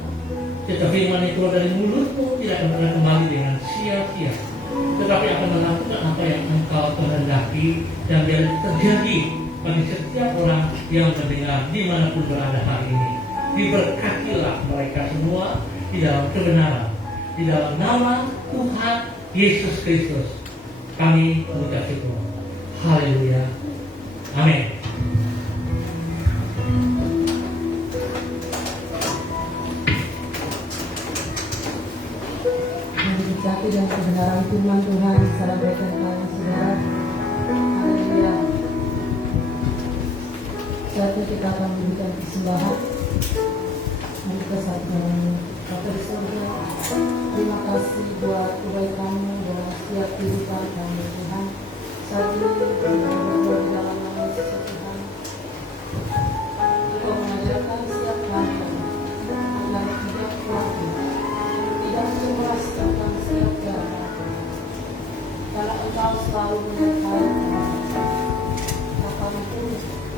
setiap firman itu dari mulutmu tidak akan pernah kembali dengan sia-sia, tetapi akan melakukan apa yang Engkau kehendaki, dan biar terjadi bagi setiap orang yang mendengar dimanapun berada hari ini. Diberkatilah mereka semua di dalam kebenaran, di dalam nama Tuhan Yesus Kristus kami mengucap syukur. Haleluya. Amin. Menikmati dan kebenaran firman Tuhan disampaikan kepada saudara. Haleluya. Saatnya kita akan memberikan persembahan. Dan kita saat Bapa di surga, terima kasih buat kebaikan-Mu dalam setiap kehidupan kami Tuhan. Saat ini kami berdoa di dalam nama Yesus Tuhan. Engkau mengajarkan setiap kami agar tidak khawatir, tidak cemas tentang setiap jalan, karena Engkau selalu menyertai kami. Kapanpun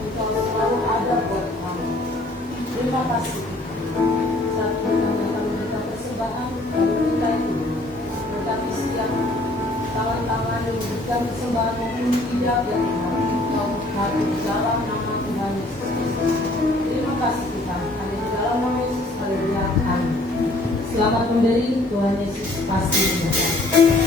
Engkau selalu ada buat kami. Terima kasih. Saat ini kami akan memberikan persembahan dari kita itu, tetapi setiap tangan-tangan yang memberikan persembahan maupun tidak yang Engkau berkati di dalam nama Tuhan Yesus Kristus. Terima kasih Tuhan. Hanya di dalam nama Yesus. Haleluya. Amin. Selamat memberi. Tuhan Yesus pasti memberkati.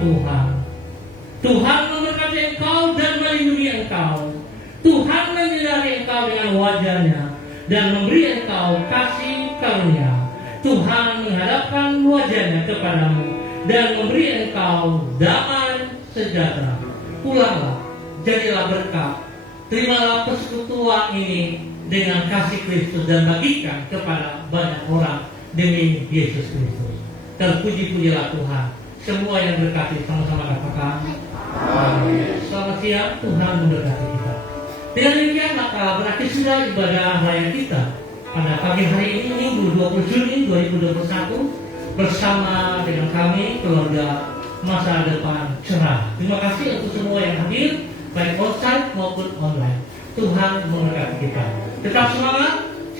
Tuhan. Tuhan memberkati engkau dan melindungi engkau. Tuhan menyinari engkau dengan wajah-Nya dan memberi engkau kasih karunia. Tuhan menghadapkan wajah-Nya kepadamu dan memberi engkau damai sejahtera. Pulanglah, jadilah berkat. Terimalah persekutuan ini dengan kasih Kristus dan bagikan kepada banyak orang demi Yesus Kristus. Terpuji-pujilah Tuhan. Semua yang berkati sama-sama katakan amin. Selamat siang, Tuhan memberkati kita. Dengan demikian maka berakhir sudah ibadah raya kita pada pagi hari ini Minggu 20 Juni 2021 bersama dengan kami keluarga Masa Depan Cerah. Terima kasih untuk semua yang hadir baik onsite maupun online. Tuhan memberkati kita. Tetap semangat.